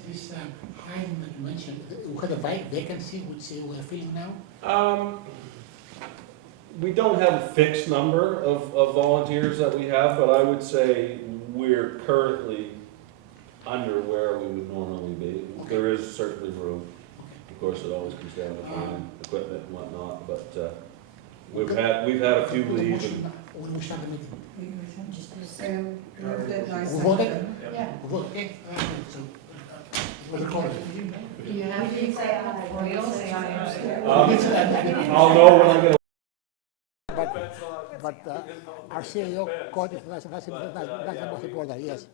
item that you mentioned. We had a vacancy, which we're filling now? We don't have a fixed number of volunteers that we have, but I would say we're currently under where we would normally be. Okay. There is certainly room. Of course, it always comes down to finding equipment and whatnot, but we've had a few leave. When we start the meeting? Sam moved it, and I We seconded voted? it. Yeah. We voted, okay? So, we'll record it. Do you have to say aye? We don't say aye. I'll know when I get. But our CEO caught it, that's the most important, yes.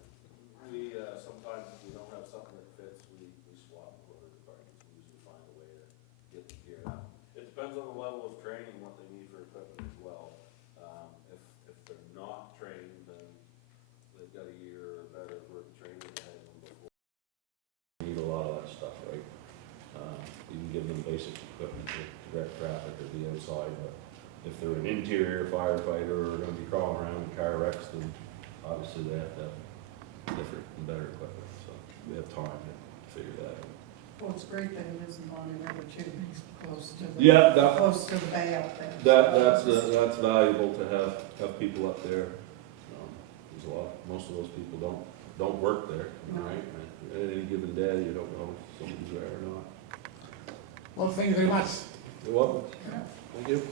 We, sometimes if we don't have something that fits, we swap with other departments. We usually find a way to get the gear out. It depends on the level of training, what they need for equipment as well. If they're not trained, then they've got a year or better worth of training ahead of them before. They need a lot of that stuff, right? You can give them basic equipment to direct traffic or be outside, but if they're an interior firefighter or going to be crawling around in car wrecks, then obviously they have to have different and better equipment, so we have time to figure that out. Well, it's great that it isn't on the river too, it's close to the. Yeah, Close to the bay out there. that's valuable to have people up there. There's most of those people don't work there, right? At any given day, you don't know if somebody's there or not. Well, thank you very much. You're welcome. Thank you.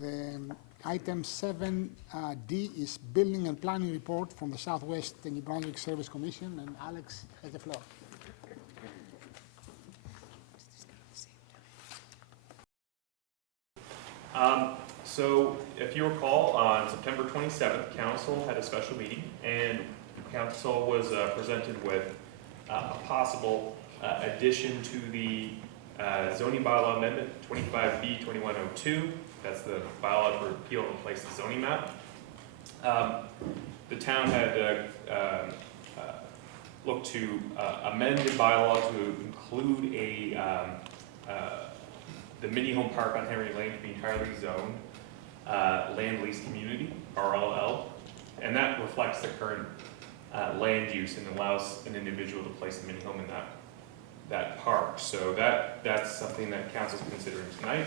The item 7D is Building and Planning Report from the Southwest New Brunswick Service Commission, and Alex has the floor. So if you recall, on September 27th, Council had a special meeting, and Council was presented with a possible addition to the zoning bylaw amendment 25B 2102. That's the bylaw to repeal and replace the zoning map. The town had looked to amend the bylaw to include the mini home park on Henry Lane to be entirely zoned land lease community, RLL, and that reflects the current land use and allows an individual to place a mini home in that park. So that's something that council's considering tonight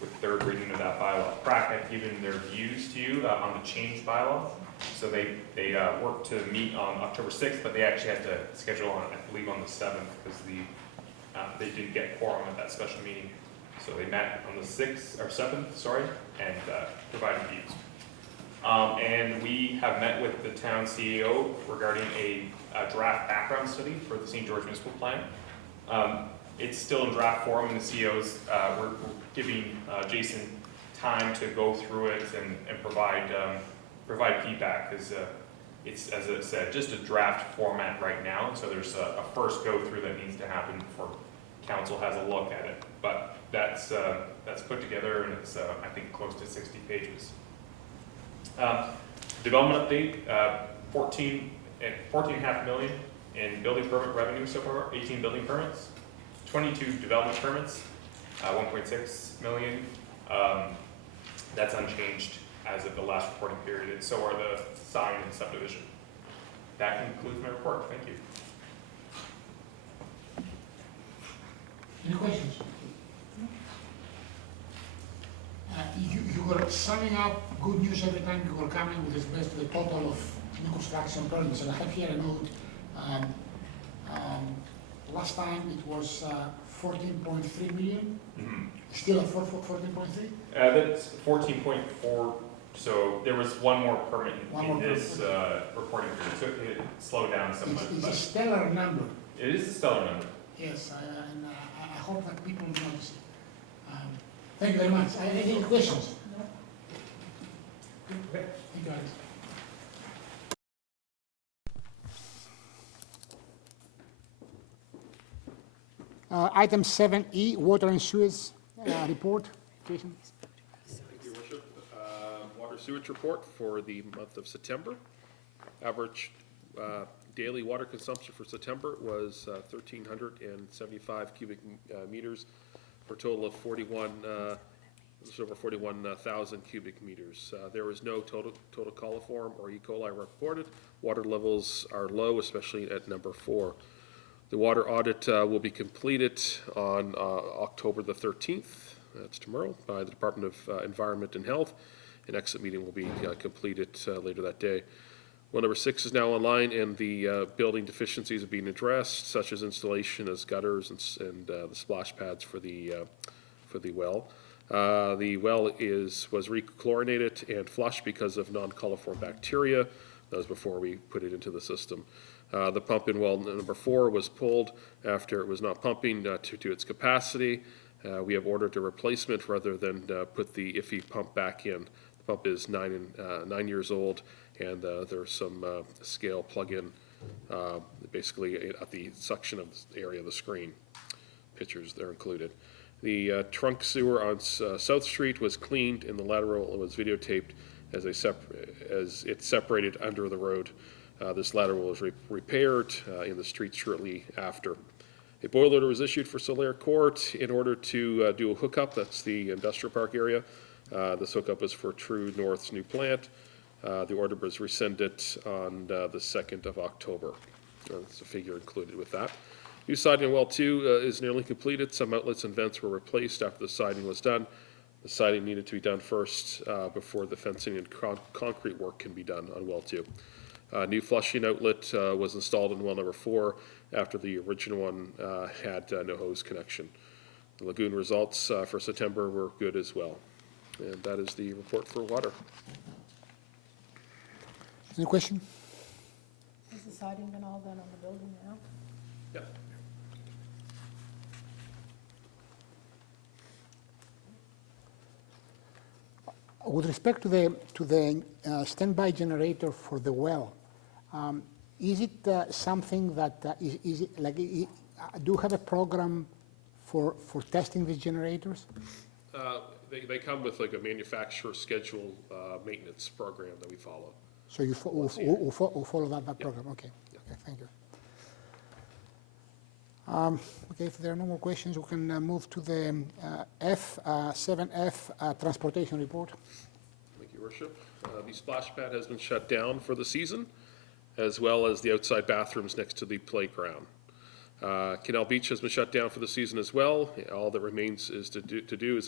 with third reading of that bylaw. PRAC had given their views to you on the change bylaw. So they worked to meet on October 6th, but they actually had to schedule on, I believe, on the 7th because they didn't get quorum at that special meeting. So they met on the 6th or 7th, sorry, and provided views. And we have met with the town CEO regarding a draft background study for the St. George Municipal Plan. It's still in draft form, and the CEOs, we're giving Jason time to go through it and provide feedback, because it's, as I said, just a draft format right now, so there's a first go-through that needs to happen before council has a look at it. But that's put together, and it's, I think, close to 60 pages. Development update, 14.5 million in building permit revenue so far, 18 building permits, 22 development permits, 1.6 million. That's unchanged as of the last reporting period, and so are the sign and subdivision. That concludes my report. Thank you. Any questions? You were summing up good news every time you were coming with respect to the total of new construction permits, and I have here a note. Last time it was 14.3 million. Mm-hmm. Still at 14.3? That's 14.4. So there was one more permit in this reporting period, so it slowed down somewhat. It's but a stellar number. it is a stellar number. Yes, and I hope that people notice it. Thank you very much. Any questions? No. Okay. Thank you, Alex. Item 7E, water and sewage report. Jason? Thank you, Worship. Water sewage report for the month of September. Average daily water consumption for September was 1,375 cubic meters for a total of 41, just over 41,000 cubic meters. There was no total coliform or E. coli reported. Water levels are low, especially at number 4. The water audit will be completed on October the 13th, that's tomorrow, by the Department of Environment and Health. An exit meeting will be completed later that day. Well, number 6 is now online, and the building deficiencies are being addressed, such as installation as gutters and the splash pads for the well. The well was rechlorinated and flushed because of non-coliform bacteria. That was before we put it into the system. The pump in well number 4 was pulled after it was not pumping to its capacity. We have ordered a replacement rather than put the iffy pump back in. The pump is 9 years old, and there's some scale plug-in basically at the suction of the area of the screen. Pictures, they're included. The trunk sewer on South Street was cleaned, and the lateral was videotaped as it separated under the road. This lateral was repaired in the street shortly after. A boil order was issued for Solaire Court in order to do a hookup. That's the industrial park area. This hookup is for True North's new plant. The order was rescinded on the 2nd of October. There's a figure included with that. New siding on well 2 is nearly completed. Some outlets and vents were replaced after the siding was done. The siding needed to be done first before the fencing and concrete work can be done on well 2. New flushing outlet was installed in well number 4 after the original one had no hose connection. The lagoon results for September were good as well. And that is the report for water. Any question? Has the siding been all done on the building now? Yeah. With respect to the standby generator for the well, is it something that is it like do you have a program for testing these generators? They come with like a manufacturer schedule maintenance program that we follow. So you follow that program? Okay. Okay, thank you. Okay, if there are no more questions, we can move to the F7f Transportation Report. Thank you, Worship. The splash pad has been shut down for the season, as well as the outside bathrooms next to the playground. Canal Beach has been shut down for the season as well. All that remains is to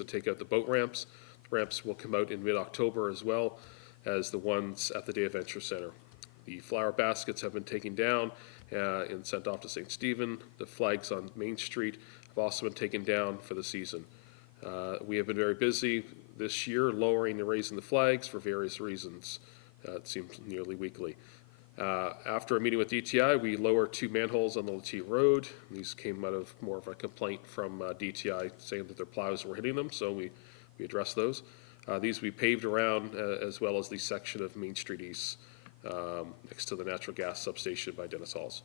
take out the boat ramps. The ramps will come out in mid-October as well as the ones at the Day Adventure Center. The flower baskets have been taken down and sent off to St. Stephen. The flags on Main Street have also been taken down for the season. We have been very busy. this year, lowering and raising the flags for various reasons. It seems nearly weekly. After a meeting with DTI, we lowered 2 manholes on the Latia Road. These came out of more of a complaint from DTI saying that their plows were hitting them, so we addressed those. These we paved around as well as the section of Main Street East next to the natural gas substation by Dennis Halls.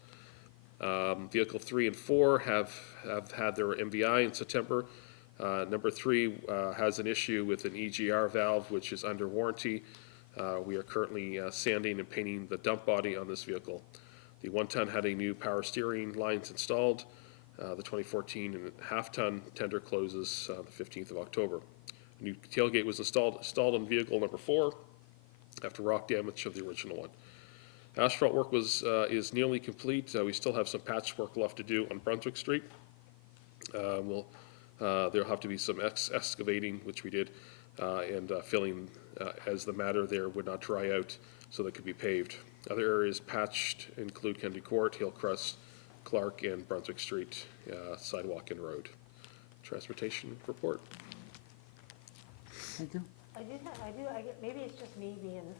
Vehicle 3 and 4 have had their MVI in September. Number 3 has an issue with an EGR valve, which is under warranty. We are currently sanding and painting the dump body on this vehicle. The 1-ton had a new power steering lines installed. The 2014 and half-ton tender closes the 15th of October. A new tailgate was installed on vehicle number 4 after rock damage of the original one. Asphalt work is nearly complete. We still have some patchwork left to do on Brunswick Street. There'll have to be some excavating, which we did, and filling as the matter there would not dry out, so that could be paved. Other areas patched include Kennedy Court, Hillcrest, Clark, and Brunswick Street, sidewalk and road. Transportation report. Thank you. Maybe it's just me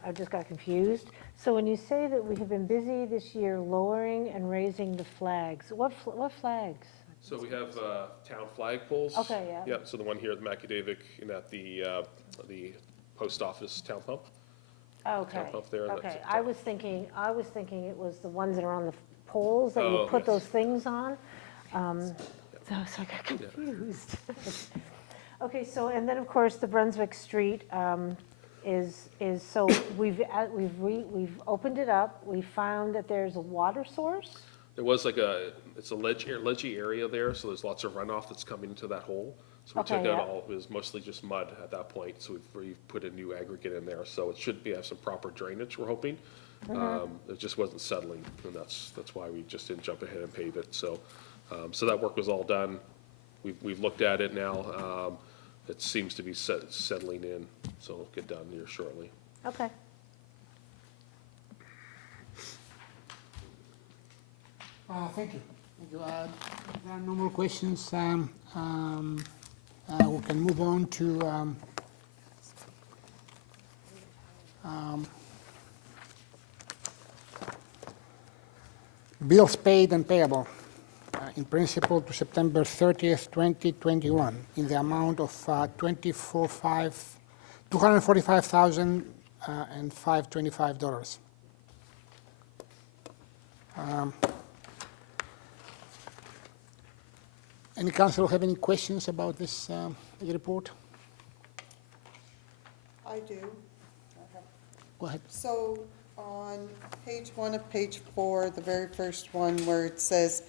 I just got confused. So when you say that we have been busy this year lowering and raising the flags, what flags? So we have town flag poles. Okay, yeah. Yeah, so the one here at Machidavic and at the post office town pump. Okay, Town pump there. okay. I was thinking it was the ones that are on the poles that you Oh, put yes. those things on. So I got confused. Okay, so, and then, of course, the Brunswick Street is, so we've opened it up. We found that there's a water source. There was it's a ledgy area there, so there's lots of runoff that's coming into that hole. So we Okay, took yeah. out it was mostly just mud at that point, so we've put a new aggregate in there, so it should have some proper drainage, we're hoping. It just wasn't settling, and that's why we just didn't jump ahead and pave it, so that work was all done. We've looked at it now, it seems to be settling in, so it'll get done here shortly. Okay. Thank you. Thank you. There are no more questions. We can move on to bills paid and payable, in principle to September 30th, 2021, in the amount of $245,525. Any council have any questions about this report? I do. Go ahead. So on page 1 of page 4, the very first one where it says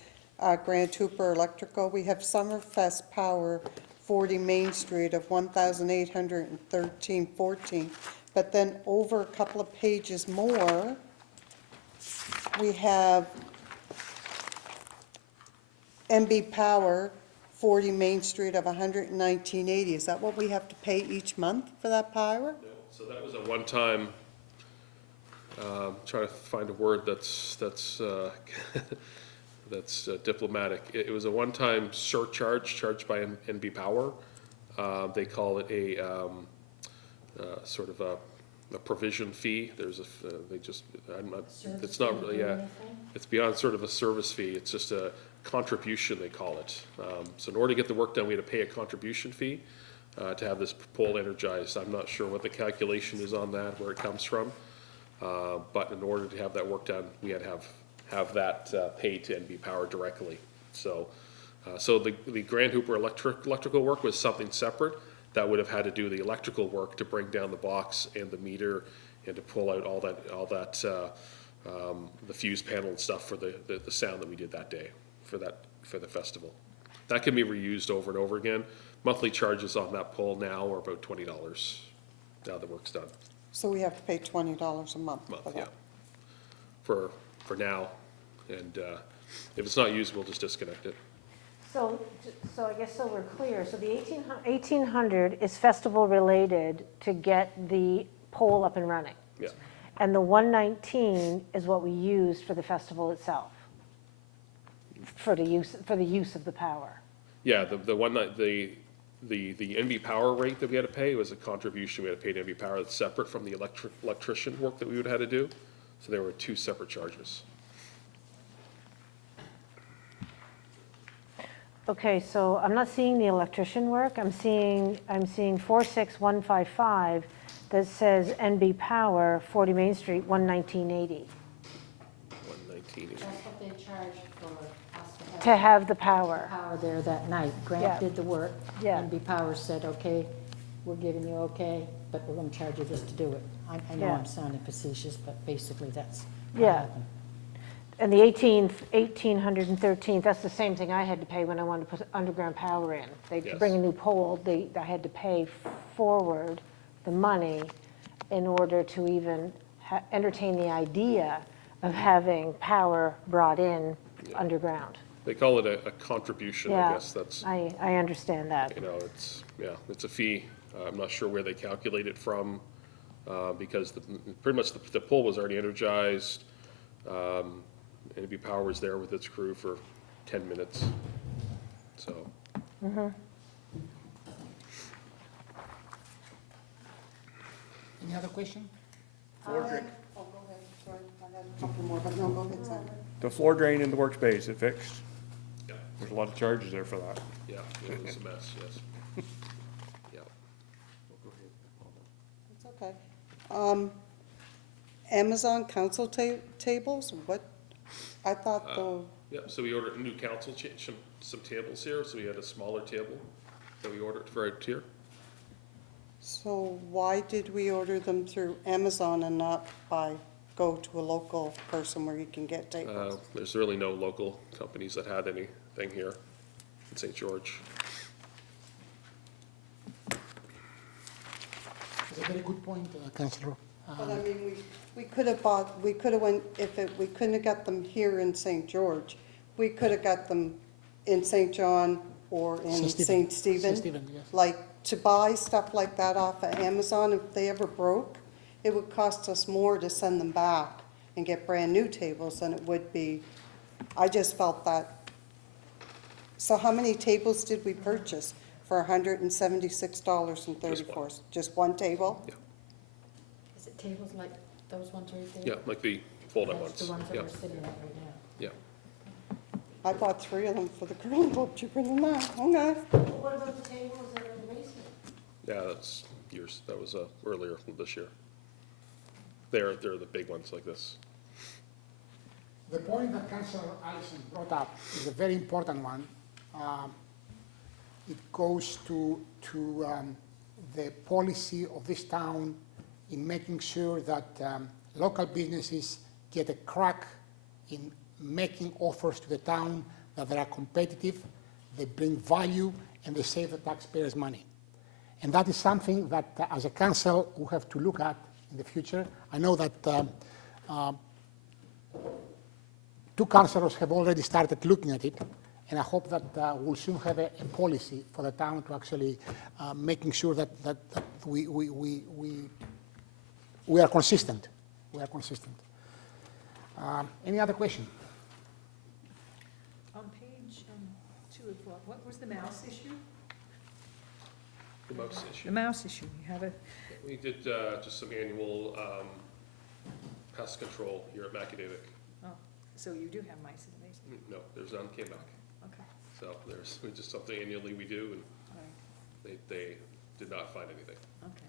Grand Hooper Electrical, we have Summerfest Power, 40 Main Street of $1,813.14. But then over a couple of pages more, we have MB Power, 40 Main Street of $119.80. Is that what we have to pay each month for that power? So that was a one-time, trying to find a word that's diplomatic. It was a one-time surcharge charged by NB Power. They call it a sort of a provision fee. There's it's not really, it's beyond sort of a service fee. It's just a contribution, they call it. So in order to get the work done, we had to pay a contribution fee to have this pole energized. I'm not sure what the calculation is on that, where it comes from. But in order to have that work done, we had to have that paid to NB Power directly. So the Grand Hooper electrical work was something separate that would have had to do the electrical work to bring down the box and the meter and to pull out all that the fuse panel and stuff for the sound that we did that day for the festival. That can be reused over and over again. Monthly charges on that pole now are about $20 now the work's done. So we have to pay $20 a month for Yeah, that? for now, and if it's not used, we'll just disconnect it. So I guess so we're clear. So the 1,800 is festival related to get the pole up and running. Yeah, And the 119 is what we used for the festival itself, for the use of the power. yeah. The The NV Power rate that we had to pay was a contribution we had to pay to NV Power that's separate from the electrician work that we would have had to do. So there were two separate charges. Okay, so I'm not seeing the electrician work. I'm seeing 46155 that says NB Power, 40 Main Street, 11980. 119. That's what they charged for us To have the power. power there that night. Yeah. Grant did the work. Yeah. NB Power said, okay, we're giving you okay, but we're gonna charge you this to do it. I know Yeah. I'm sounding facetious, but basically that's what Yeah. happened. And the 1813th, that's the same thing I had to pay when I wanted to put underground power in. To Yes. bring a new pole, I had to pay forward the money in order to even entertain the idea of having power brought in underground. They call it a contribution, I Yeah, guess. That's, I understand that. you know, it's a fee. I'm not sure where they calculate it from, because pretty much the pole was already energized. NB Power was there with its crew for 10 minutes, so. Any other question? Oh, go ahead, sorry, I had a couple more, but no, go ahead, Sam. The floor drain in the workspace, it fixed? Yeah. There's a lot of charges there for that. Yeah, it was a mess, yes. Yeah. It's okay. Amazon council tables, what, I thought the, Yeah, so we ordered a new council, some tables here, so we had a smaller table that we ordered for out here. so why did we order them through Amazon and not go to a local person where you can get tables? There's really no local companies that had anything here in St. George. It's a very good point, Councillor. But I mean, we could have we couldn't have got them here in St. George, we could have got them in St. John or in St. Stephen. St. Stephen. St. Stephen, yes. Like, to buy stuff like that off of Amazon, if they ever broke, it would cost us more to send them back and get brand-new tables than it would be. I just felt that. So how many tables did we purchase for $176.34? Just one table? Yeah, Is it tables like those ones right there? yeah, like the fold-out That's ones. the ones Yeah, that we're sitting at right now. yeah. I bought 3 of them for the curling club, cheaper than that, okay. What about the tables that are in the basement? Yeah, that's years, that was earlier this year. They're the big ones like this. The point that Councillor Allison brought up is a very important one. It goes to the policy of this town in making sure that local businesses get a crack in making offers to the town, that they are competitive, they bring value, and they save the taxpayers' money. And that is something that, as a council, we have to look at in the future. I know that 2 councillors have already started looking at it, and I hope that we'll soon have a policy for the town to actually making sure that we are consistent. We are consistent. Any other question? On page 2 of what was the mouse issue? The mouse The issue. mouse issue, you have it, We did just some annual pest control here at Macadavic. so you do have mice in the basement, No, there's none came back. okay, So there's just something annually we do, and all right, they did not find anything. okay.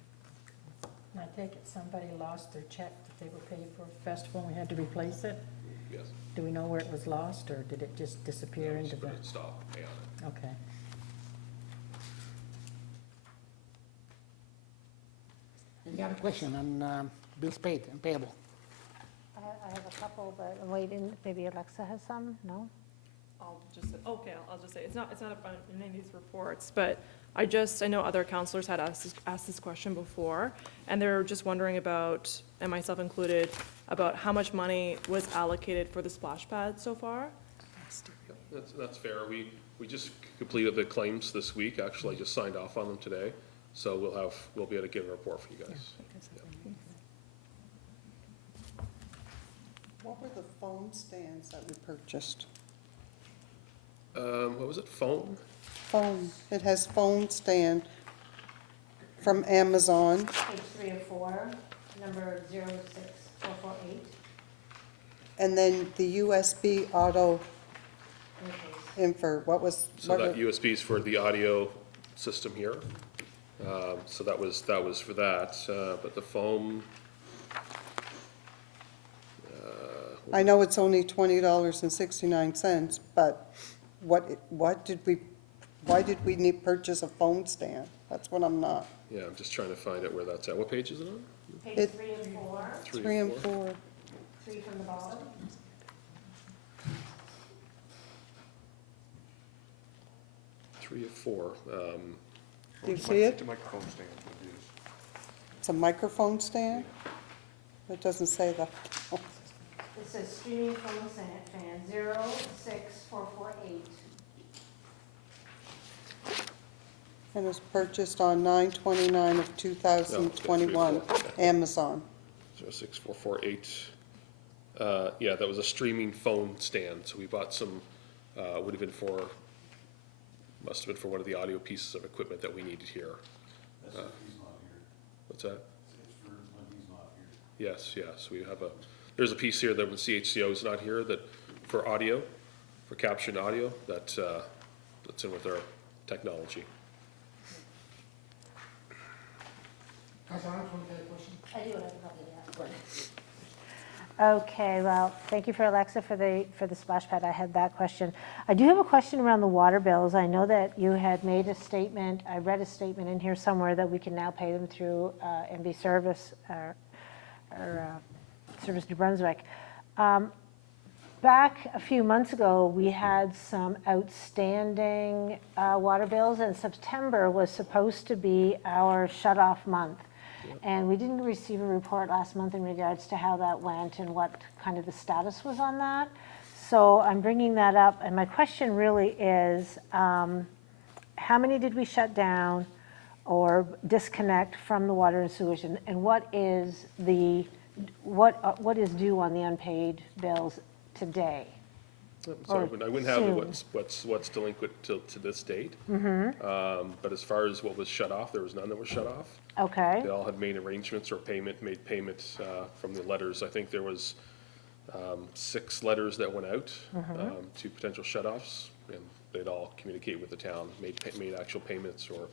And I take it somebody lost their check that they were paid for a festival and we had to replace it? Yes. Do we know where it was lost, or did it just disappear into the? Stop, pay on it. Okay. Any other question on bills paid and payable? I have a couple, but waiting, maybe Alexa has some, no? I'll just say, it's not in any of these reports, but I know other counselors had asked this question before, and they're just wondering about, and myself included, about how much money was allocated for the splash pad so far. Yeah, that's fair. We just completed the claims this week, actually, I just signed off on them today, so we'll be able to get a report for you guys. What were the phone stands that we purchased? What was it, phone? Phone, it has phone stand from Amazon. Page 3 of 4, number 06448. And then the USB auto info, what was? So what that was- USB is for the audio system here. So that was for that, but the foam, I know it's only $20.69, but why did we need purchase a phone stand? That's what I'm not. yeah, I'm just trying to find out where that's at. What page is it on? Page It- 3 and 4, 3 and 4. 3 from the bottom. 3 of 4. Do you see it? The microphone stand would be- It's a microphone stand? It doesn't say that. Oh, It says streaming phone fan, 06448. And it was purchased on 9/29 of 2021, Amazon. 06448. Yeah, that was a streaming phone stand, so we bought some, must have been for one of the audio pieces of equipment that we needed here. What's that? Yes, yes, we have there's a piece here that when CHCO is not here, that for audio, for captioned audio, that's in with our technology. Councilor Armstrong, you had a question? I do have a couple of that. Okay, well, thank you for Alexa for the splash pad. I had that question. I do have a question around the water bills. I know that you had made a statement, I read a statement in here somewhere that we can now pay them through MB Service or Service New Brunswick. Back a few months ago, we had some outstanding water bills, and September was supposed to be our shut-off month. And we didn't receive a report last month in regards to how that went and what kind of the status was on that. So I'm bringing that up, and my question really is, how many did we shut down or disconnect from the water and sewage, and what is due on the unpaid bills today? So Or I wouldn't have soon. what's delinquent to this date. But as far as what was shut off, there was none that was shut off. Okay, They all had made arrangements or made payments from the letters. I think there was 6 letters that went out to potential shut-offs, and they'd all communicate with the town, made actual payments or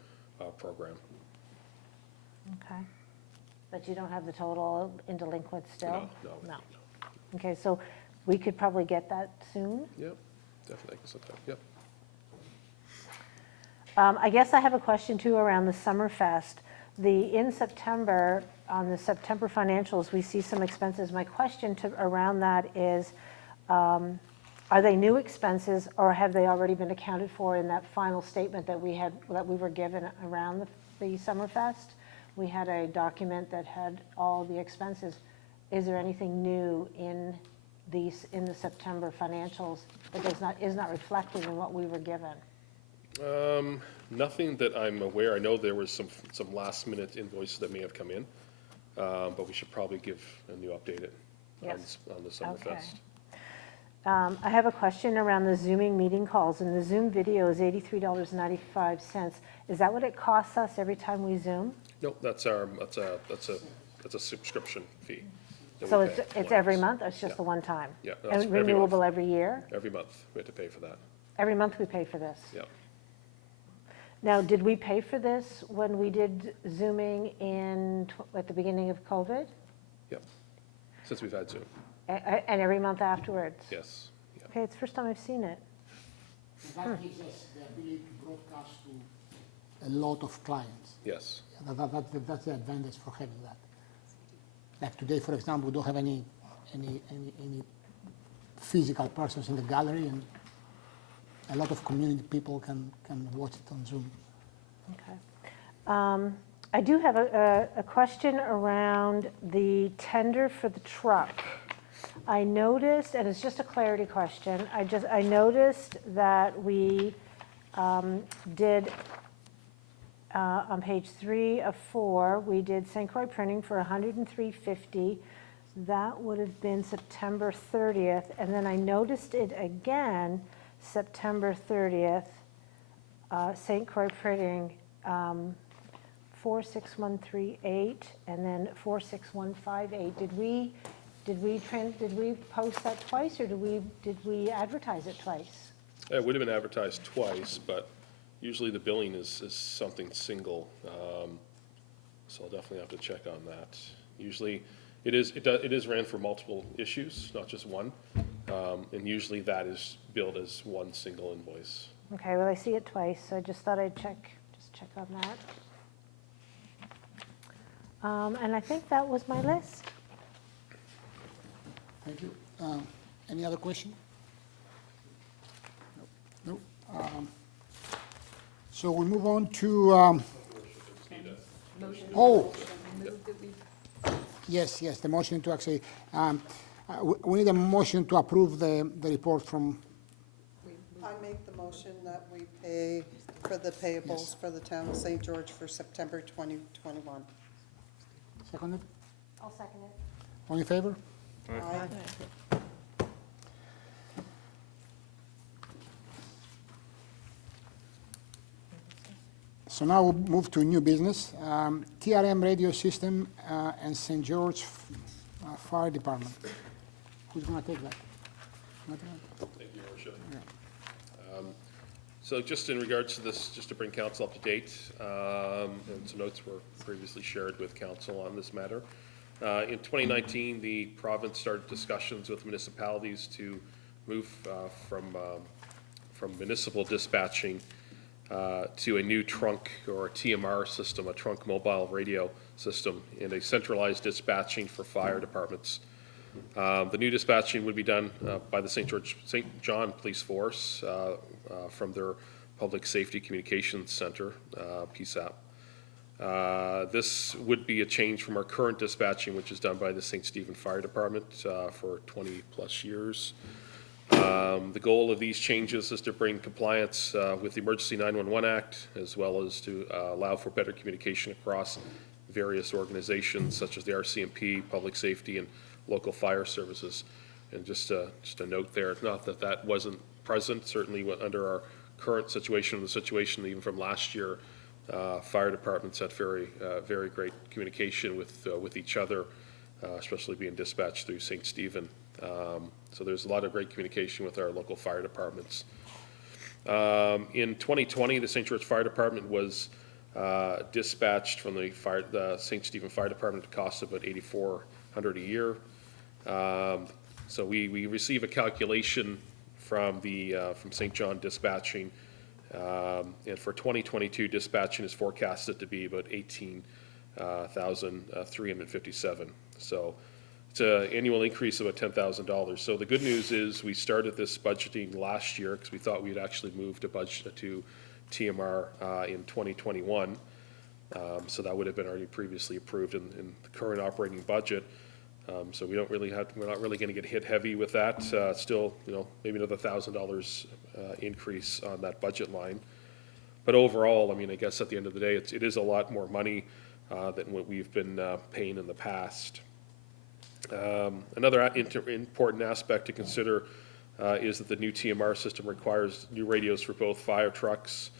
program. okay. But you don't have the total in delinquent still? No. Okay, so we could probably get that soon? Yep, definitely, sometime, yep. I guess I have a question too around the Summerfest. In September, on the September financials, we see some expenses. My question around that is, are they new expenses, or have they already been accounted for in that final statement that we were given around the Summerfest? We had a document that had all the expenses. Is there anything new in the September financials that is not reflected in what we were given? Nothing that I'm aware. I know there was some last-minute invoices that may have come in, but we should probably give a new update Yes. on the Summerfest. I have a question around the Zooming meeting calls, and the Zoom video is $83.95. Is that what it costs us every time we Zoom? No, that's a subscription fee. that So we it's pay. every month, or it's just Yeah. the one time? Yeah, that's And every renewable month. every year? Every month, we have to pay for that, Every month we pay for this? yeah. Now, did we pay for this when we did Zooming at the beginning of COVID? Yep, since we've had Zoom, And every month afterwards? yes. Yeah. Okay, it's the first time I've seen it. That gives us the ability to broadcast to a lot of clients. Yes, That's the advantage for having that. Like today, for example, we don't have any physical persons in the gallery, and a lot of community people can watch it on Zoom. Okay. I do have a question around the tender for the truck. I noticed, and it's just a clarity question, I noticed that we did, on page 3 of 4, we did St. Croix printing for $103.50. That would have been September 30th, and then I noticed it again, September 30th, St. Croix Printing, 46138, and then 46158. Did we post that twice, or did we advertise it twice? It would have been advertised twice, but usually the billing is something single. So I'll definitely have to check on that. Usually, it is ran for multiple issues, not just one. And usually that is billed as one single invoice. Okay, well, I see it twice, so I just thought I'd check on that. And I think that was my list. Thank you. Any other question? No. So we move on to, yes, the motion to actually, we need a motion to approve the report from, I make the motion that we pay for the payables for the town of St. George for September 2021. seconded. I'll second it. All in favor? Aye. So now we'll move to new business. TRM radio system and St. George Fire Department. Who's going to take that? Thank you, Your Worship. So just in regards to this, just to bring council up to date, and some notes were previously shared with council on this matter. In 2019, the province started discussions with municipalities to move from municipal dispatching to a new trunk or a TMR system, a trunk mobile radio system, and a centralized dispatching for fire departments. The new dispatching would be done by the St. John Police Force from their Public Safety Communications Center, PSAP. This would be a change from our current dispatching, which is done by the St. Stephen Fire Department for 20-plus years. The goal of these changes is to bring compliance with the Emergency 911 Act, as well as to allow for better communication across various organizations such as the RCMP, Public Safety, and local fire services. And just a note there, not that that wasn't present, certainly under our current situation, the situation even from last year, fire departments had very great communication with each other, especially being dispatched through St. Stephen. So there's a lot of great communication with our local fire departments. In 2020, the St. George Fire Department was dispatched from the St. Stephen Fire Department at a cost of about $8,400 a year. So we receive a calculation from St. John Dispatching, and for 2022, dispatching is forecasted to be about $18,357. So it's an annual increase of about $10,000. So the good news is we started this budgeting last year because we thought we'd actually move to budget to TMR in 2021. So that would have been already previously approved in the current operating budget. So we're not really going to get hit heavy with that. Still, maybe another $1,000 increase on that budget line. But overall, I mean, I guess at the end of the day, it is a lot more money than what we've been paying in the past. Another important aspect to consider is that the new TMR system requires new radios for both fire trucks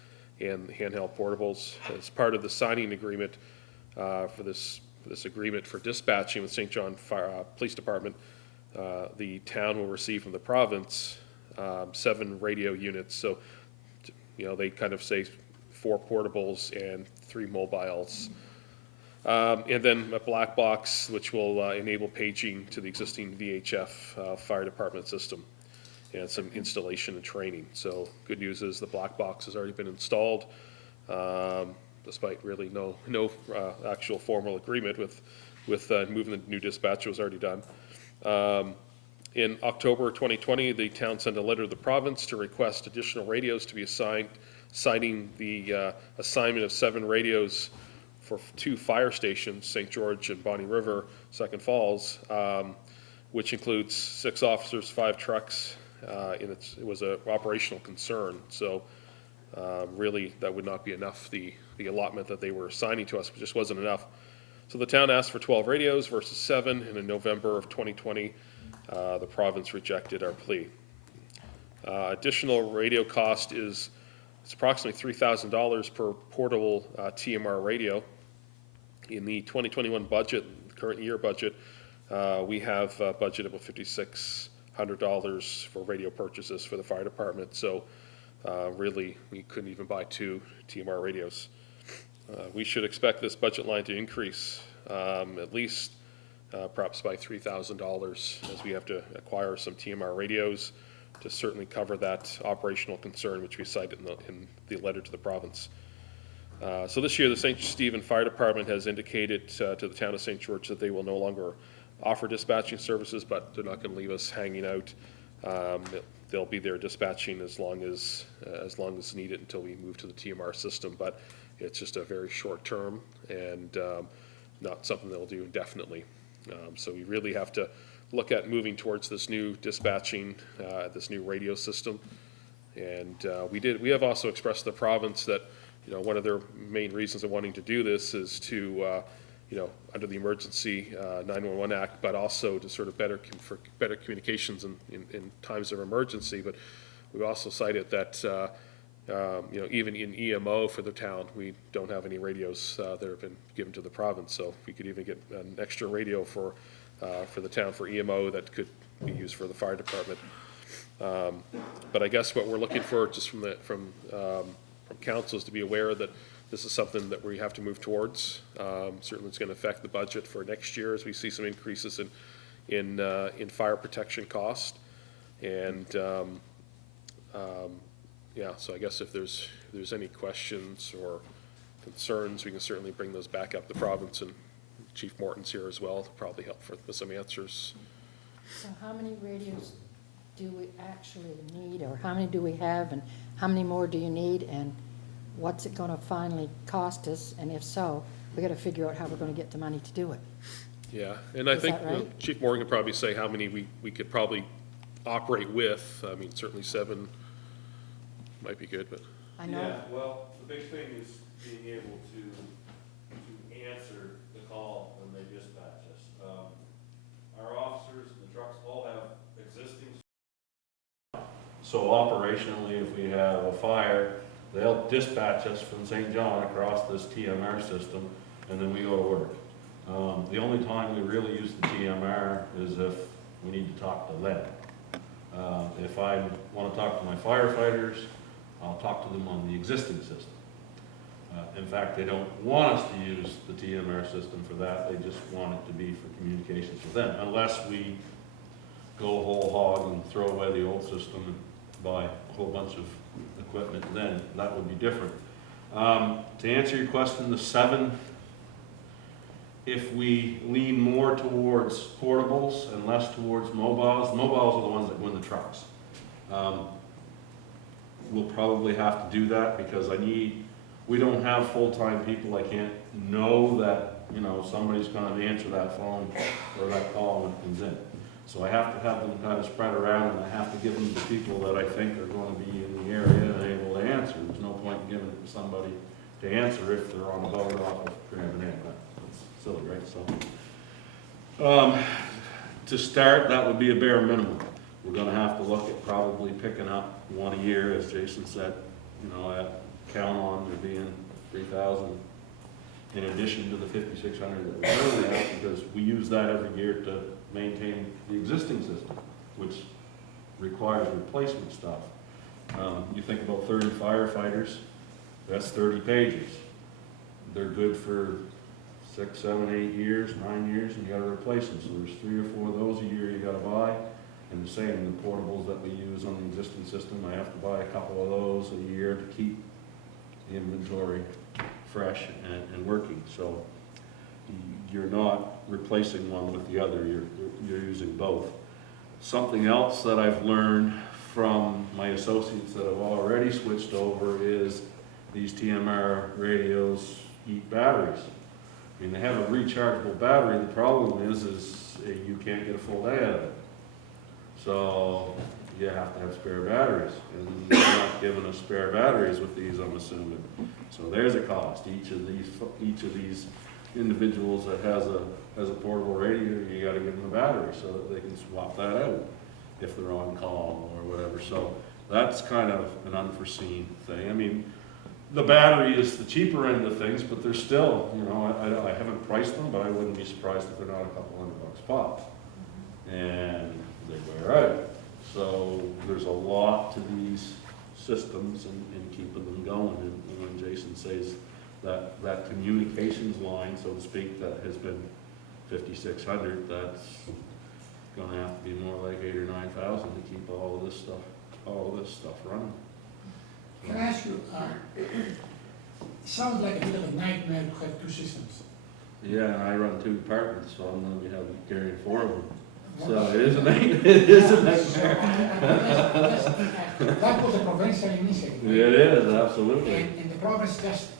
and handheld portables. As part of the signing agreement for this agreement for dispatching with St. John Police Department, the town will receive from the province 7 radio units. So, they kind of say 4 portables and 3 mobiles. And then a black box, which will enable paging to the existing VHF fire department system, and some installation and training. So good news is the black box has already been installed, despite really no actual formal agreement with moving the new dispatcher was already done. In October 2020, the town sent a letter to the province to request additional radios to be assigned, citing the assignment of 7 radios for 2 fire stations, St. George and Bonnie River, Second Falls, which includes 6 officers, 5 trucks, and it was an operational concern. So really, that would not be enough. The allotment that they were assigning to us just wasn't enough. So the town asked for 12 radios versus 7, and in November of 2020, the province rejected our plea. Additional radio cost is It's approximately $3,000 per portable TMR radio. In the 2021 budget, current year budget, we have budgeted about $5,600 for radio purchases for the fire department. So really, we couldn't even buy 2 TMR radios. We should expect this budget line to increase at least perhaps by $3,000 as we have to acquire some TMR radios to certainly cover that operational concern which we cited in the letter to the province. So this year, the St. Stephen Fire Department has indicated to the town of St. George that they will no longer offer dispatching services, but they're not going to leave us hanging out. They'll be there dispatching as long as needed until we move to the TMR system. But it's just a very short term and not something they'll do indefinitely. So we really have to look at moving towards this new dispatching, this new radio system. And we have also expressed to the province that, one of their main reasons of wanting to do this is to, under the Emergency 911 Act, but also to sort of for better communications in times of emergency. But we've also cited that, even in EMO for the town, we don't have any radios that have been given to the province. So we could even get an extra radio for the town for EMO that could be used for the fire department. But I guess what we're looking for just from council is to be aware that this is something that we have to move towards. Certainly it's going to affect the budget for next year as we see some increases in fire protection cost. And so I guess if there's any questions or concerns, we can certainly bring those back up the province, and Chief Morton's here as well to probably help with some answers. So how many radios do we actually need, or how many do we have, and how many more do you need, and what's it gonna finally cost us, and if so, we gotta figure out how we're gonna get the money to do it. Yeah, and I Is think that right? Chief Morgan could probably say how many we could probably operate with. I mean, certainly 7 might be good, but. I know, Yeah, well, the big thing is being able to answer the call when they dispatch us. Our officers and the trucks all have existing. So operationally, if we have a fire, they'll dispatch us from St. John across this TMR system, and then we go to work. The only time we really use the TMR is if we need to talk to them. If I want to talk to my firefighters, I'll talk to them on the existing system. In fact, they don't want us to use the TMR system for that. They just want it to be for communications with them, unless we go whole hog and throw away the old system and buy a whole bunch of equipment. Then that would be different. To answer your question, the 7, if we lean more towards portables and less towards mobiles are the ones that win the trucks. We'll probably have to do that because we don't have full-time people. I can't know that, somebody's gonna answer that phone or that call when it comes in. So I have to have them kind of spread around, and I have to give them to people that I think are gonna be in the area and able to answer. There's no point in giving it to somebody to answer if they're on a boat off of Grand Banana. That's silly, right? So, to start, that would be a bare minimum. We're gonna have to look at probably picking up 1 a year, as Jason said. I count on there being 3,000 in addition to the 5,600 that we currently have, because we use that every year to maintain the existing system, which requires replacement stuff. You think about 30 firefighters, that's 30 pages. They're good for 6, 7, 8 years, 9 years, and you gotta replace them. So there's 3 or 4 of those a year you gotta buy. And the same, the portables that we use on the existing system, I have to buy a couple of those a year to keep the inventory fresh and working. So you're not replacing one with the other, you're using both. Something else that I've learned from my associates that have already switched over is these TMR radios eat batteries. I mean, they have a rechargeable battery. The problem is you can't get a full day out of it. So you have to have spare batteries, and they're not giving us spare batteries with these, I'm assuming. So there's a cost. Each of these individuals that has a portable radio, you got to give them a battery so that they can swap that out if they're on call or whatever. So That's kind of an unforeseen thing. I mean, the battery is the cheaper end of things, but they're still, you know, I haven't priced them, but I wouldn't be surprised if they're not a couple $100 pop. And they wear out. So there's a lot to these systems and keeping them going. And when Jason says that communications line, so to speak, that has been 5,600, that's gonna have to be more like 8,000 or 9,000 to keep all of this stuff running. Can I ask you, it sounds like a bit of a nightmare to have two systems. Yeah, and I run 2 departments, so I'm gonna be having carrying 4 of them. So it is a nightmare. It is a nightmare. That was a provincial initiative. It is, absolutely. And the province just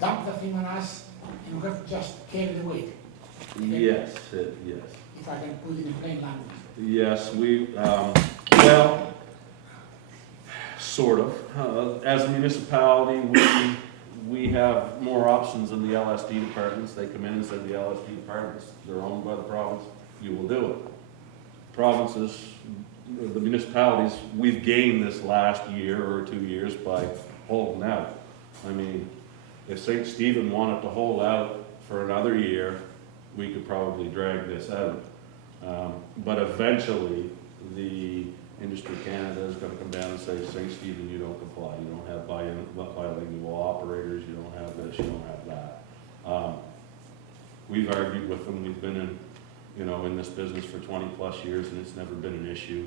dumped the thing on us, and we have to just carry the weight. Yes, yes. If I can put it in plain language. Yes, well, sort of. As a municipality, we have more options than the LSD departments. They come in and say the LSD departments, they're owned by the province, you will do it. Provinces, the municipalities, we've gained this last year or 2 years by holding out. I mean, if St. Stephen wanted to hold out for another year, we could probably drag this out. But eventually, the Industry Canada is gonna come down and say, St. Stephen, you don't comply, you don't have bilingual operators, you don't have this, you don't have that. We've argued with them, we've been in this business for 20+ years, and it's never been an issue.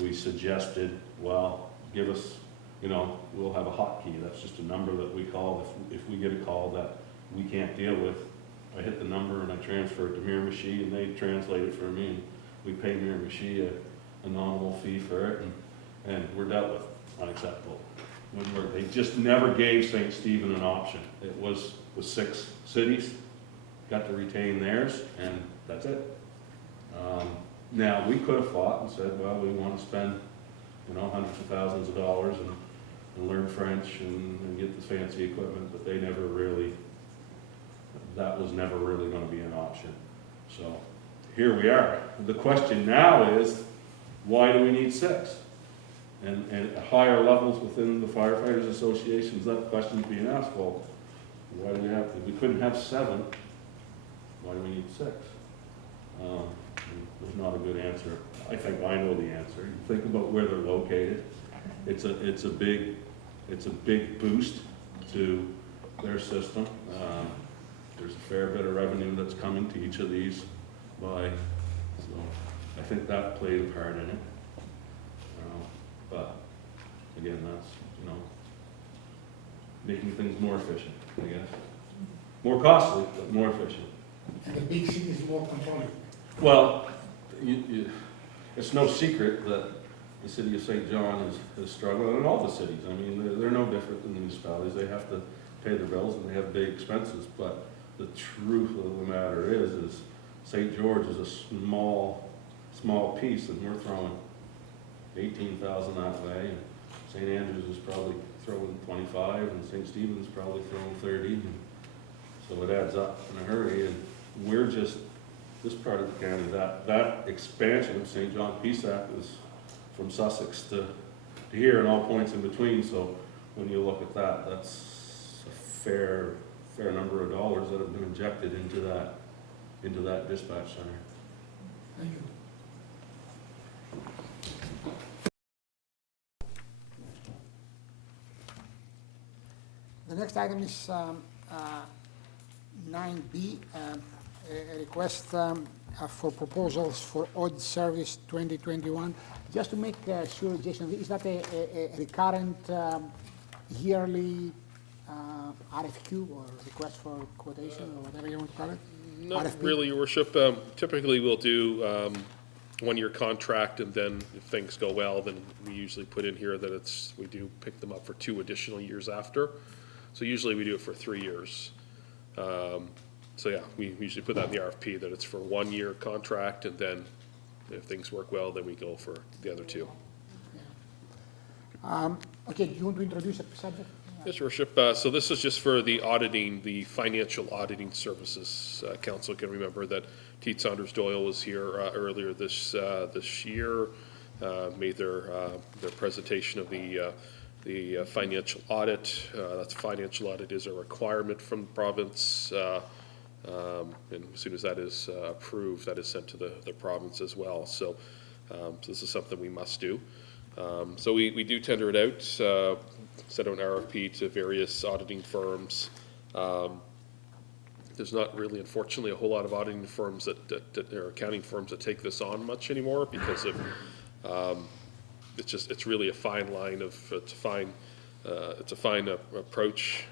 We suggested, well, give us, we'll have a hotkey, that's just a number that we call, if we get a call that we can't deal with, I hit the number and I transfer it to Miramichi, and they translate it for me, and we pay Miramichi a nominal fee for it, and we're dealt with. Unacceptable. Wouldn't work. They just never gave St. Stephen an option. It was with 6 cities, got to retain theirs, and that's it. Now, we could have fought and said, well, we want to spend, hundreds of thousands of dollars and learn French and get this fancy equipment, but they never really, that was never really going to be an option. So here we are. The question now is, why do we need 6? And at higher levels within the Firefighters Associations, that question's being asked, well, why do we have to? We couldn't have 7. Why do we need 6? There's not a good answer. I think I know the answer. You think about where they're located. It's a big boost to their system. There's a fair bit of revenue that's coming to each of these so I think that played a part in it. But again, that's, making things more efficient, I guess. More costly, but more efficient. And the big cities more controlling. Well, it's no secret that the city of St. John is struggling, and all the cities. I mean, they're no different than the municipalities. They have to pay their bills and they have big expenses, but the truth of the matter is St. George is a small piece, and we're throwing 18,000 that way, and St. Andrews is probably throwing 25, and St. Stephen's probably throwing 30, and so it adds up in a hurry, and we're just, this part of the county, that expansion of St. John PSAC is from Sussex to here and all points in between, so when you look at that, that's a fair number of dollars that have been injected into that dispatch center. Thank you. The next item is 9B, a request for proposals for audit service 2021. Just to make sure, Jason, is that a recurrent yearly RFQ or request for quotation or whatever you want to call it? Not RFP? really, Your Worship. Typically, we'll do one-year contract, and then if things go well, then we usually put in here that we do pick them up for 2 additional years after. So usually we do it for 3 years. So yeah, we usually put that in the RFP, that it's for 1-year contract, and then if things work well, then we go for the other 2. Okay, do you want to introduce a subject? Yes, Your Worship. So this is just for the auditing, the Financial Auditing Services Council. Can remember that Teet Saunders Doyle was here earlier this year, made their presentation of the financial audit. That financial audit is a requirement from the province, and as soon as that is approved, that is sent to the province as well. So this is something we must do. So we do tender it out, send out an RFP to various auditing firms. There's not really, unfortunately, a whole lot of auditing firms or accounting firms that take this on much anymore because of, it's really a fine line it's a fine approach.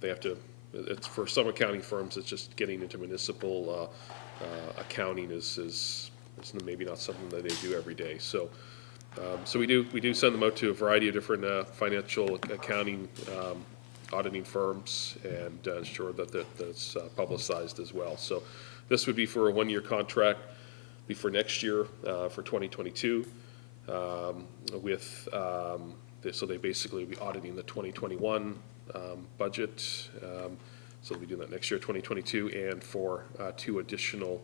They have to, it's for some accounting firms, it's just getting into municipal accounting is maybe not something that they do every day. So we do send them out to a variety of different financial accounting auditing firms and ensure that that's publicized as well. So this would be for a one-year contract, be for next year, for 2022, so they basically will be auditing the 2021 budget. So they'll be doing that next year, 2022, and for 2 additional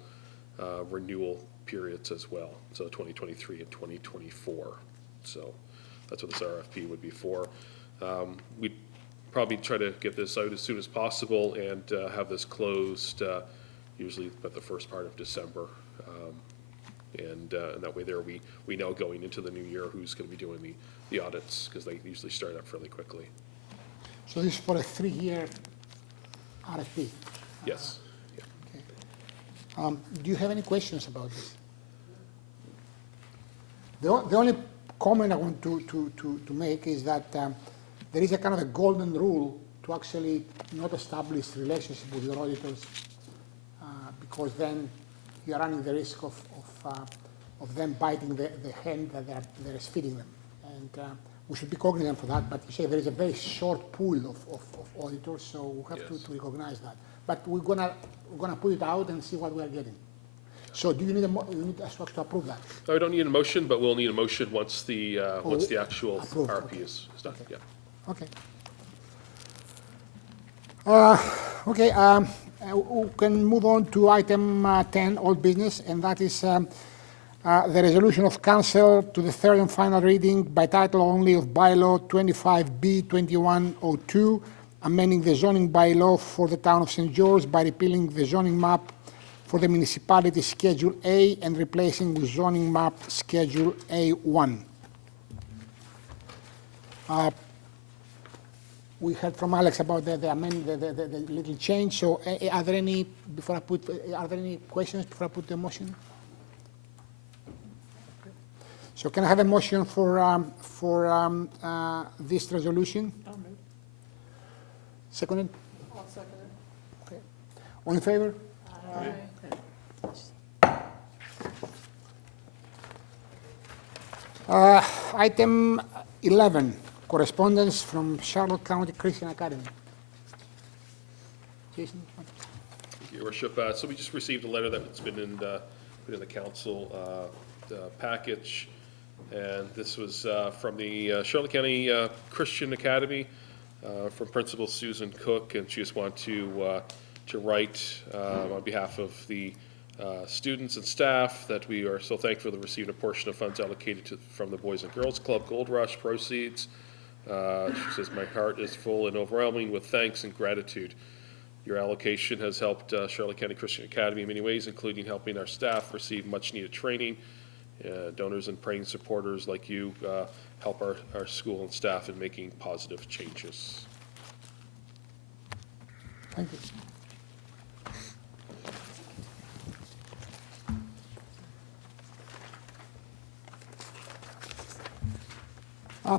renewal periods as well, so 2023 and 2024. So that's what this RFP would be for. We'd probably try to get this out as soon as possible and have this closed usually by the first part of December. And that way there we know going into the new year who's going to be doing the audits, because they usually start up fairly quickly. So this is for a 3-year RFP? Yes. Yeah. Okay. Do you have any questions about this? The only comment I want to make is that there is a kind of a golden rule to actually not establish relationship with your auditors, because then you're running the risk of them biting the hand that they're feeding them. And we should be cognizant for that, but you say there is a very short pool of auditors, so we have to recognize that. But we're gonna put it out and see what we are getting. So do you need you need us to approve that? No, I don't need a motion, but we'll need a motion once the actual approved, RFP okay. is done. Okay. Yeah. Okay. We can move on to item 10, old business, and that is the resolution of council to the third and final reading by title only of bylaw 25B 2102, amending the zoning bylaw for the town of St. George by repealing the zoning map for the municipality Schedule A and replacing with zoning map Schedule A1. We heard from Alex about the little change. So, are there any questions before I put the motion? So, can I have a motion for this resolution? Seconded. I'll second it. Okay. All in favor? Item 11. Correspondence from Charlotte County Christian Academy. Jason? Thank you, Your Worship. So we just received a letter that's been in the council package, and this was from the Charlotte County Christian Academy, from Principal Susan Cook, and she just wanted to write on behalf of the students and staff that we are so thankful to receive a portion of funds allocated from the Boys and Girls Club Gold Rush proceeds. She says, my heart is full and overwhelming with thanks and gratitude. Your allocation has helped Charlotte County Christian Academy in many ways, including helping our staff receive much needed training. Donors and praying supporters like you help our school and staff in making positive changes. Thank you.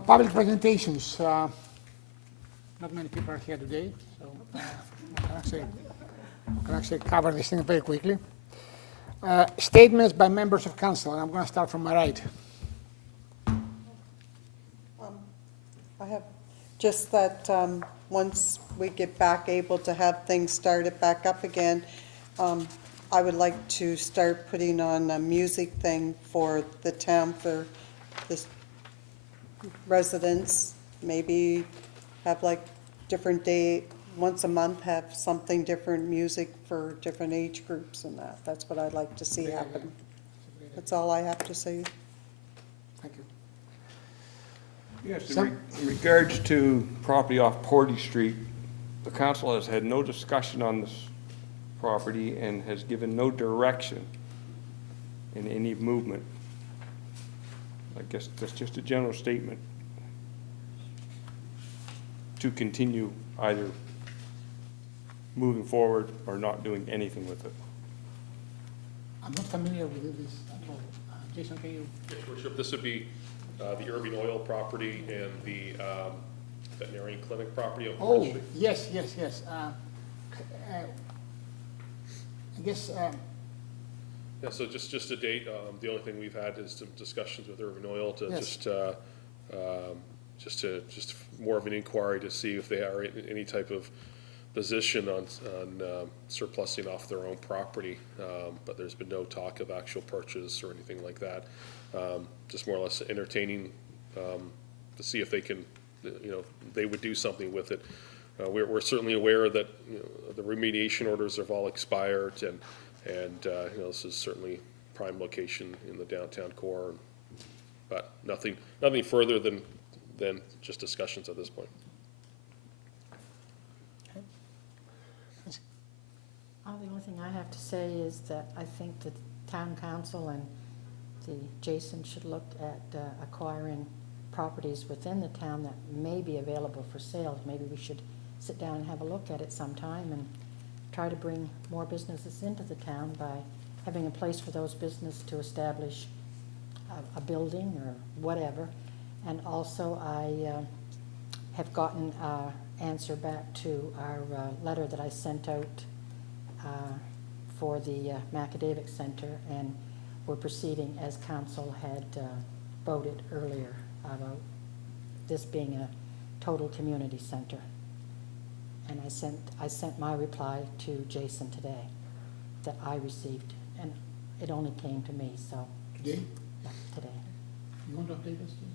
Public presentations. Not many people are here today, so I can actually cover this thing very quickly. Statements by members of council, and I'm going to start from my right. I have just that once we get back able to have things started back up again, I would like to start putting on a music thing for the town, for the residents. Maybe have like different day, once a month, have something different, music for different age groups and that. That's what I'd like to see happen. That's all I have to say. Yes, Some- in regards to property off Porty Street, the council has had no discussion on this property and has given no direction in any movement. I guess that's just a general statement to continue either moving forward or not doing anything with it. I'm not familiar with this at all. Jason, can you? Yes, Your Worship, this would be the Irving Oil property and the veterinarian clinic property on Oh, Marsh Street. yes. I guess, Yeah, so just to date, the only thing we've had is some discussions with Irving Oil to Yes. just more of an inquiry to see if they are in any type of position on surplusing off their own property. But there's been no talk of actual purchase or anything like that. Just more or less entertaining to see if they can, they would do something with it. We're certainly aware that, the remediation orders have all expired and this is certainly prime location in the downtown core. But nothing further than just discussions at this point. The only thing I have to say is that I think the town council and Jason should look at acquiring properties within the town that may be available for sale. Maybe we should sit down and have a look at it sometime and try to bring more businesses into the town by having a place for those businesses to establish a building or whatever. And also, I have gotten an answer back to our letter that I sent out for the Macadavic Center, and we're proceeding as council had voted earlier about this being a total community center. And I sent my reply to Jason today that I received, and it only came to me, so, today, yeah, today. you want to update us? Jason?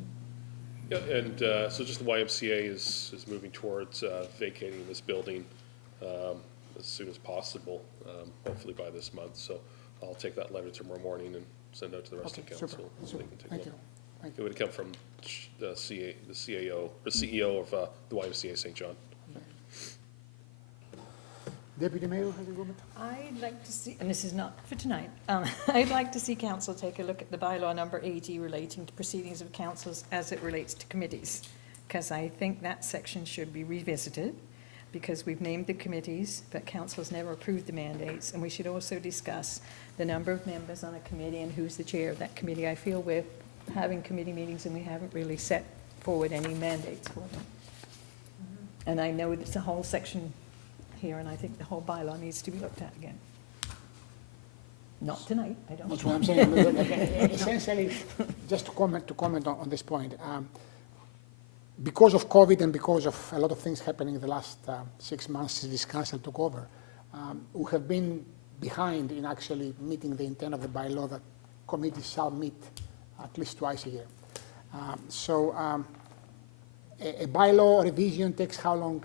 Yeah, and so just the YMCA is moving towards vacating this building as soon as possible, hopefully by this month. So I'll take that letter tomorrow morning and send it out to the rest of Okay, council. super, So they can take a thank look. you. Thank It would come from the CAO, or CEO of the YMCA St. John. Deputy Mayor, has a comment? I'd like to see, and this is not for tonight, I'd like to see council take a look at the bylaw number 80 relating to proceedings of councils as it relates to committees, because I think that section should be revisited, because we've named the committees, but council's never approved the mandates, and we should also discuss the number of members on a committee and who's the chair of that committee. I feel we're having committee meetings and we haven't really set forward any mandates for them. And I know there's a whole section here, and I think the whole bylaw needs to be looked at again. Not tonight, I don't. That's what I'm saying. Essentially, just to comment on this point, because of COVID and because of a lot of things happening in the last 6 months since this council took over, we have been behind in actually meeting the intent of the bylaw that committees shall meet at least twice a year. A bylaw revision takes how long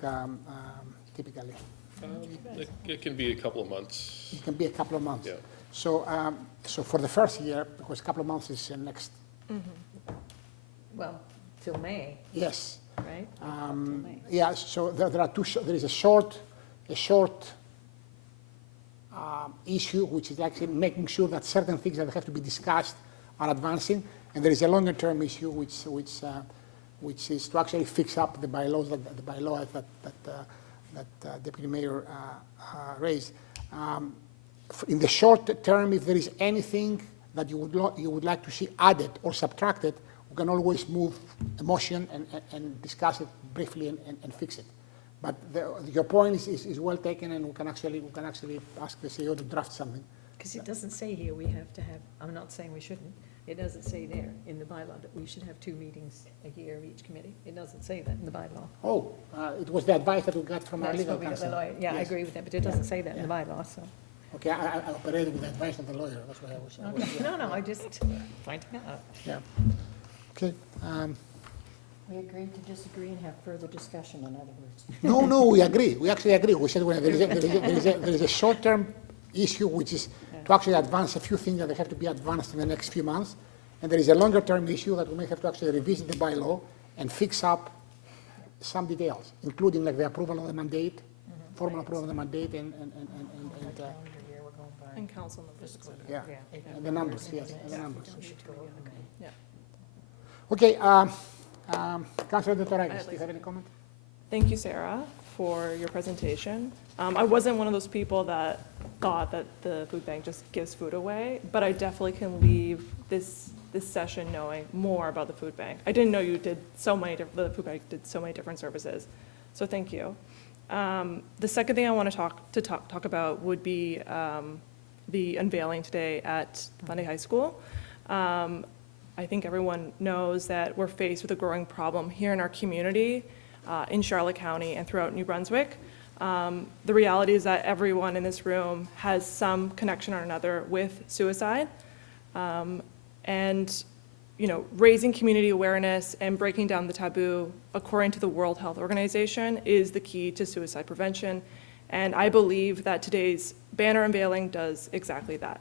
typically? It can be a couple of months. It can be a couple of months. Yeah. So for the first year, because a couple of months is next, Well, till May, yes. right? Yeah, so there are two, there is a short issue, which is actually making sure that certain things that have to be discussed are advancing, and there is a longer term issue, which is to actually fix up the bylaws, that Deputy Mayor raised. In the short term, if there is anything that you would like to see added or subtracted, we can always move a motion and discuss it briefly and fix it. But your point is well taken, and we can actually ask the CEO to draft something. Because it doesn't say here we have to have, I'm not saying we shouldn't, it doesn't say there in the bylaw that we should have 2 meetings a year of each committee. It doesn't say that in the bylaw. Oh, it was the advice that we got from our That's legal what we got the counsel. lawyer, yeah, I Yes. agree with that, but it doesn't say that in the bylaw, so. Okay, I operated with the advice of the lawyer, that's what I was. No, I just finding out. Yeah. Okay. We agreed to disagree and have further discussion, in other words. No, we agree. We actually agree. We said when there is a short-term issue, which is to actually advance a few things that have to be advanced in the next few months, and there is a longer-term issue that we may have to actually revisit the bylaw and fix up some details, including like the approval of the mandate, formal approval of the mandate, and And council members. yeah, and the numbers, yes, and the numbers. Yeah. Okay, Councilor Dottoragis, do you have any comment? Thank you, Sarah, for your presentation. I wasn't one of those people that thought that the food bank just gives food away, but I definitely can leave this session knowing more about the food bank. I didn't know you did the food bank did so many different services, so thank you. The second thing I want to talk about would be the unveiling today at Fundy High School. I think everyone knows that we're faced with a growing problem here in our community, in Charlotte County and throughout New Brunswick. The reality is that everyone in this room has some connection or another with suicide. And, you know, raising community awareness and breaking down the taboo, according to the World Health Organization, is the key to suicide prevention. And I believe that today's banner unveiling does exactly that.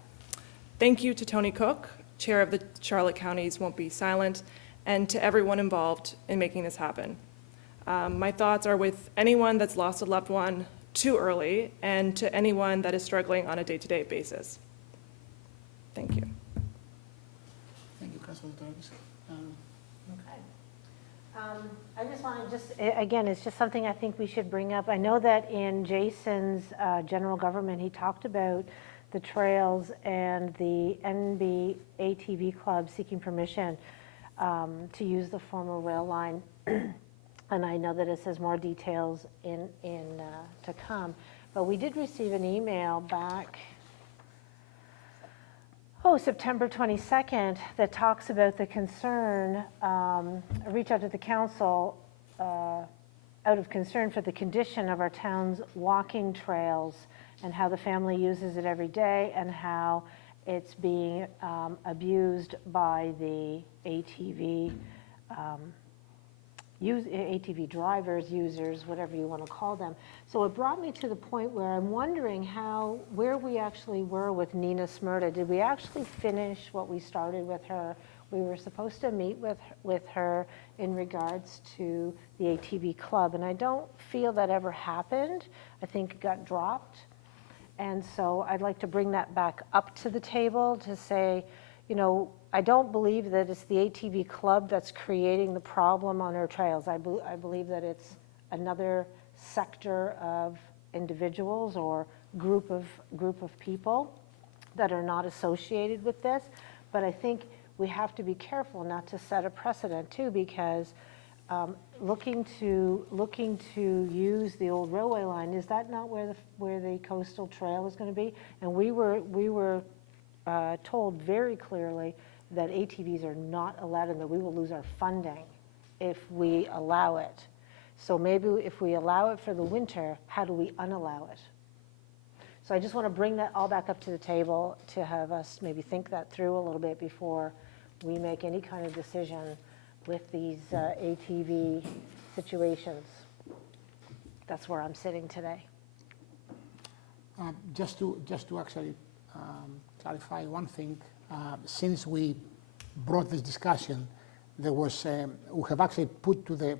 Thank you to Tony Cook, Chair of the Charlotte Counties Won't Be Silent, and to everyone involved in making this happen. My thoughts are with anyone that's lost a loved one too early, and to anyone that is struggling on a day-to-day basis. Thank you. Thank you, Councilor Dottoragis. Okay. I just want to again, it's just something I think we should bring up. I know that in Jason's general government, he talked about the trails and the NB ATV club seeking permission to use the former rail line. And I know that it says more details to come. But we did receive an email back, September 22nd, that talks about the concern, reach out to the council out of concern for the condition of our town's walking trails and how the family uses it every day and how it's being abused by the ATV ATV drivers, users, whatever you want to call them. So it brought me to the point where I'm wondering where we actually were with Nina Smyrda. Did we actually finish what we started with her? We were supposed to meet with her in regards to the ATV club, and I don't feel that ever happened. I think it got dropped. And so I'd like to bring that back up to the table to say, you know, I don't believe that it's the ATV club that's creating the problem on our trails. I believe that it's another sector of individuals or group of people that are not associated with this. But I think we have to be careful not to set a precedent too, because looking to use the old railway line, is that not where the coastal trail is going to be? And we were told very clearly that ATVs are not allowed and that we will lose our funding if we allow it. So maybe if we allow it for the winter, how do we unallow it? So I just want to bring that all back up to the table to have us maybe think that through a little bit before we make any kind of decision with these ATV situations. That's where I'm sitting today. Just to actually clarify one thing, since we brought this discussion, there was we have actually put to the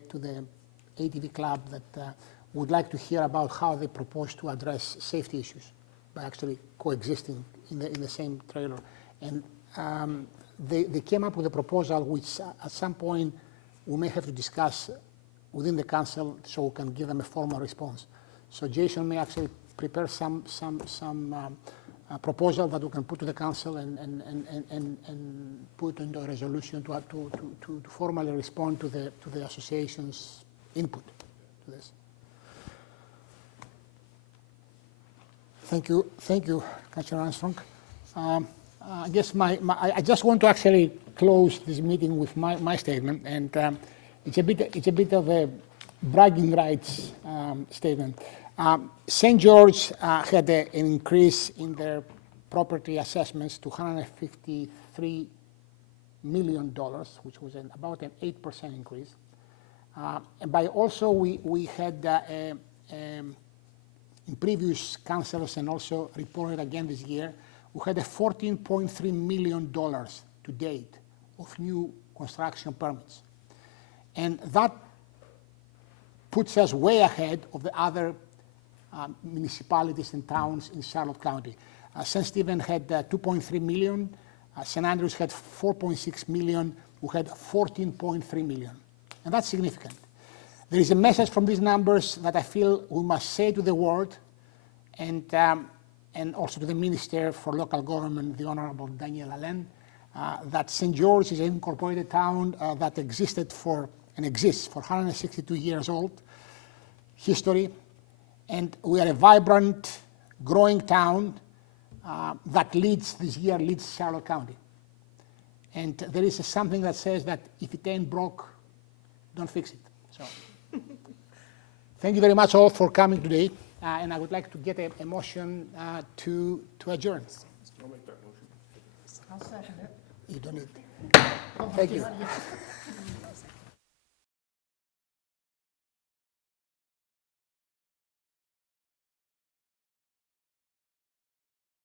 ATV club that would like to hear about how they propose to address safety issues by actually coexisting in the same trailer, and they came up with a proposal which at some point we may have to discuss within the council so we can give them a formal response. So Jason may actually prepare some proposal that we can put to the council and put into a resolution to formally respond to the association's input to this. Thank you, Councillor Armstrong. I guess I just want to actually close this meeting with my statement, and it's a bit of a bragging rights statement. St. George had an increase in their property assessments to $153 million, which was about an 8% increase. And by also we had in previous councils and also reported again this year, we had a $14.3 million to date of new construction permits. And that puts us way ahead of the other municipalities and towns in Charlotte County. St. Stephen had 2.3 million, St. Andrews had 4.6 million, we had 14.3 million. And that's significant. There is a message from these numbers that I feel we must say to the world and also to the Minister for Local Government, the Honorable Daniel Allen, that St. George is an incorporated town that existed for and exists for 162 years old history, and we are a vibrant, growing town that leads Charlotte County. And there is something that says that if it ain't broke, don't fix it. So, thank you very much all for coming today, and I would like to get a motion to adjourn. I'll second it. You don't need. Thank you.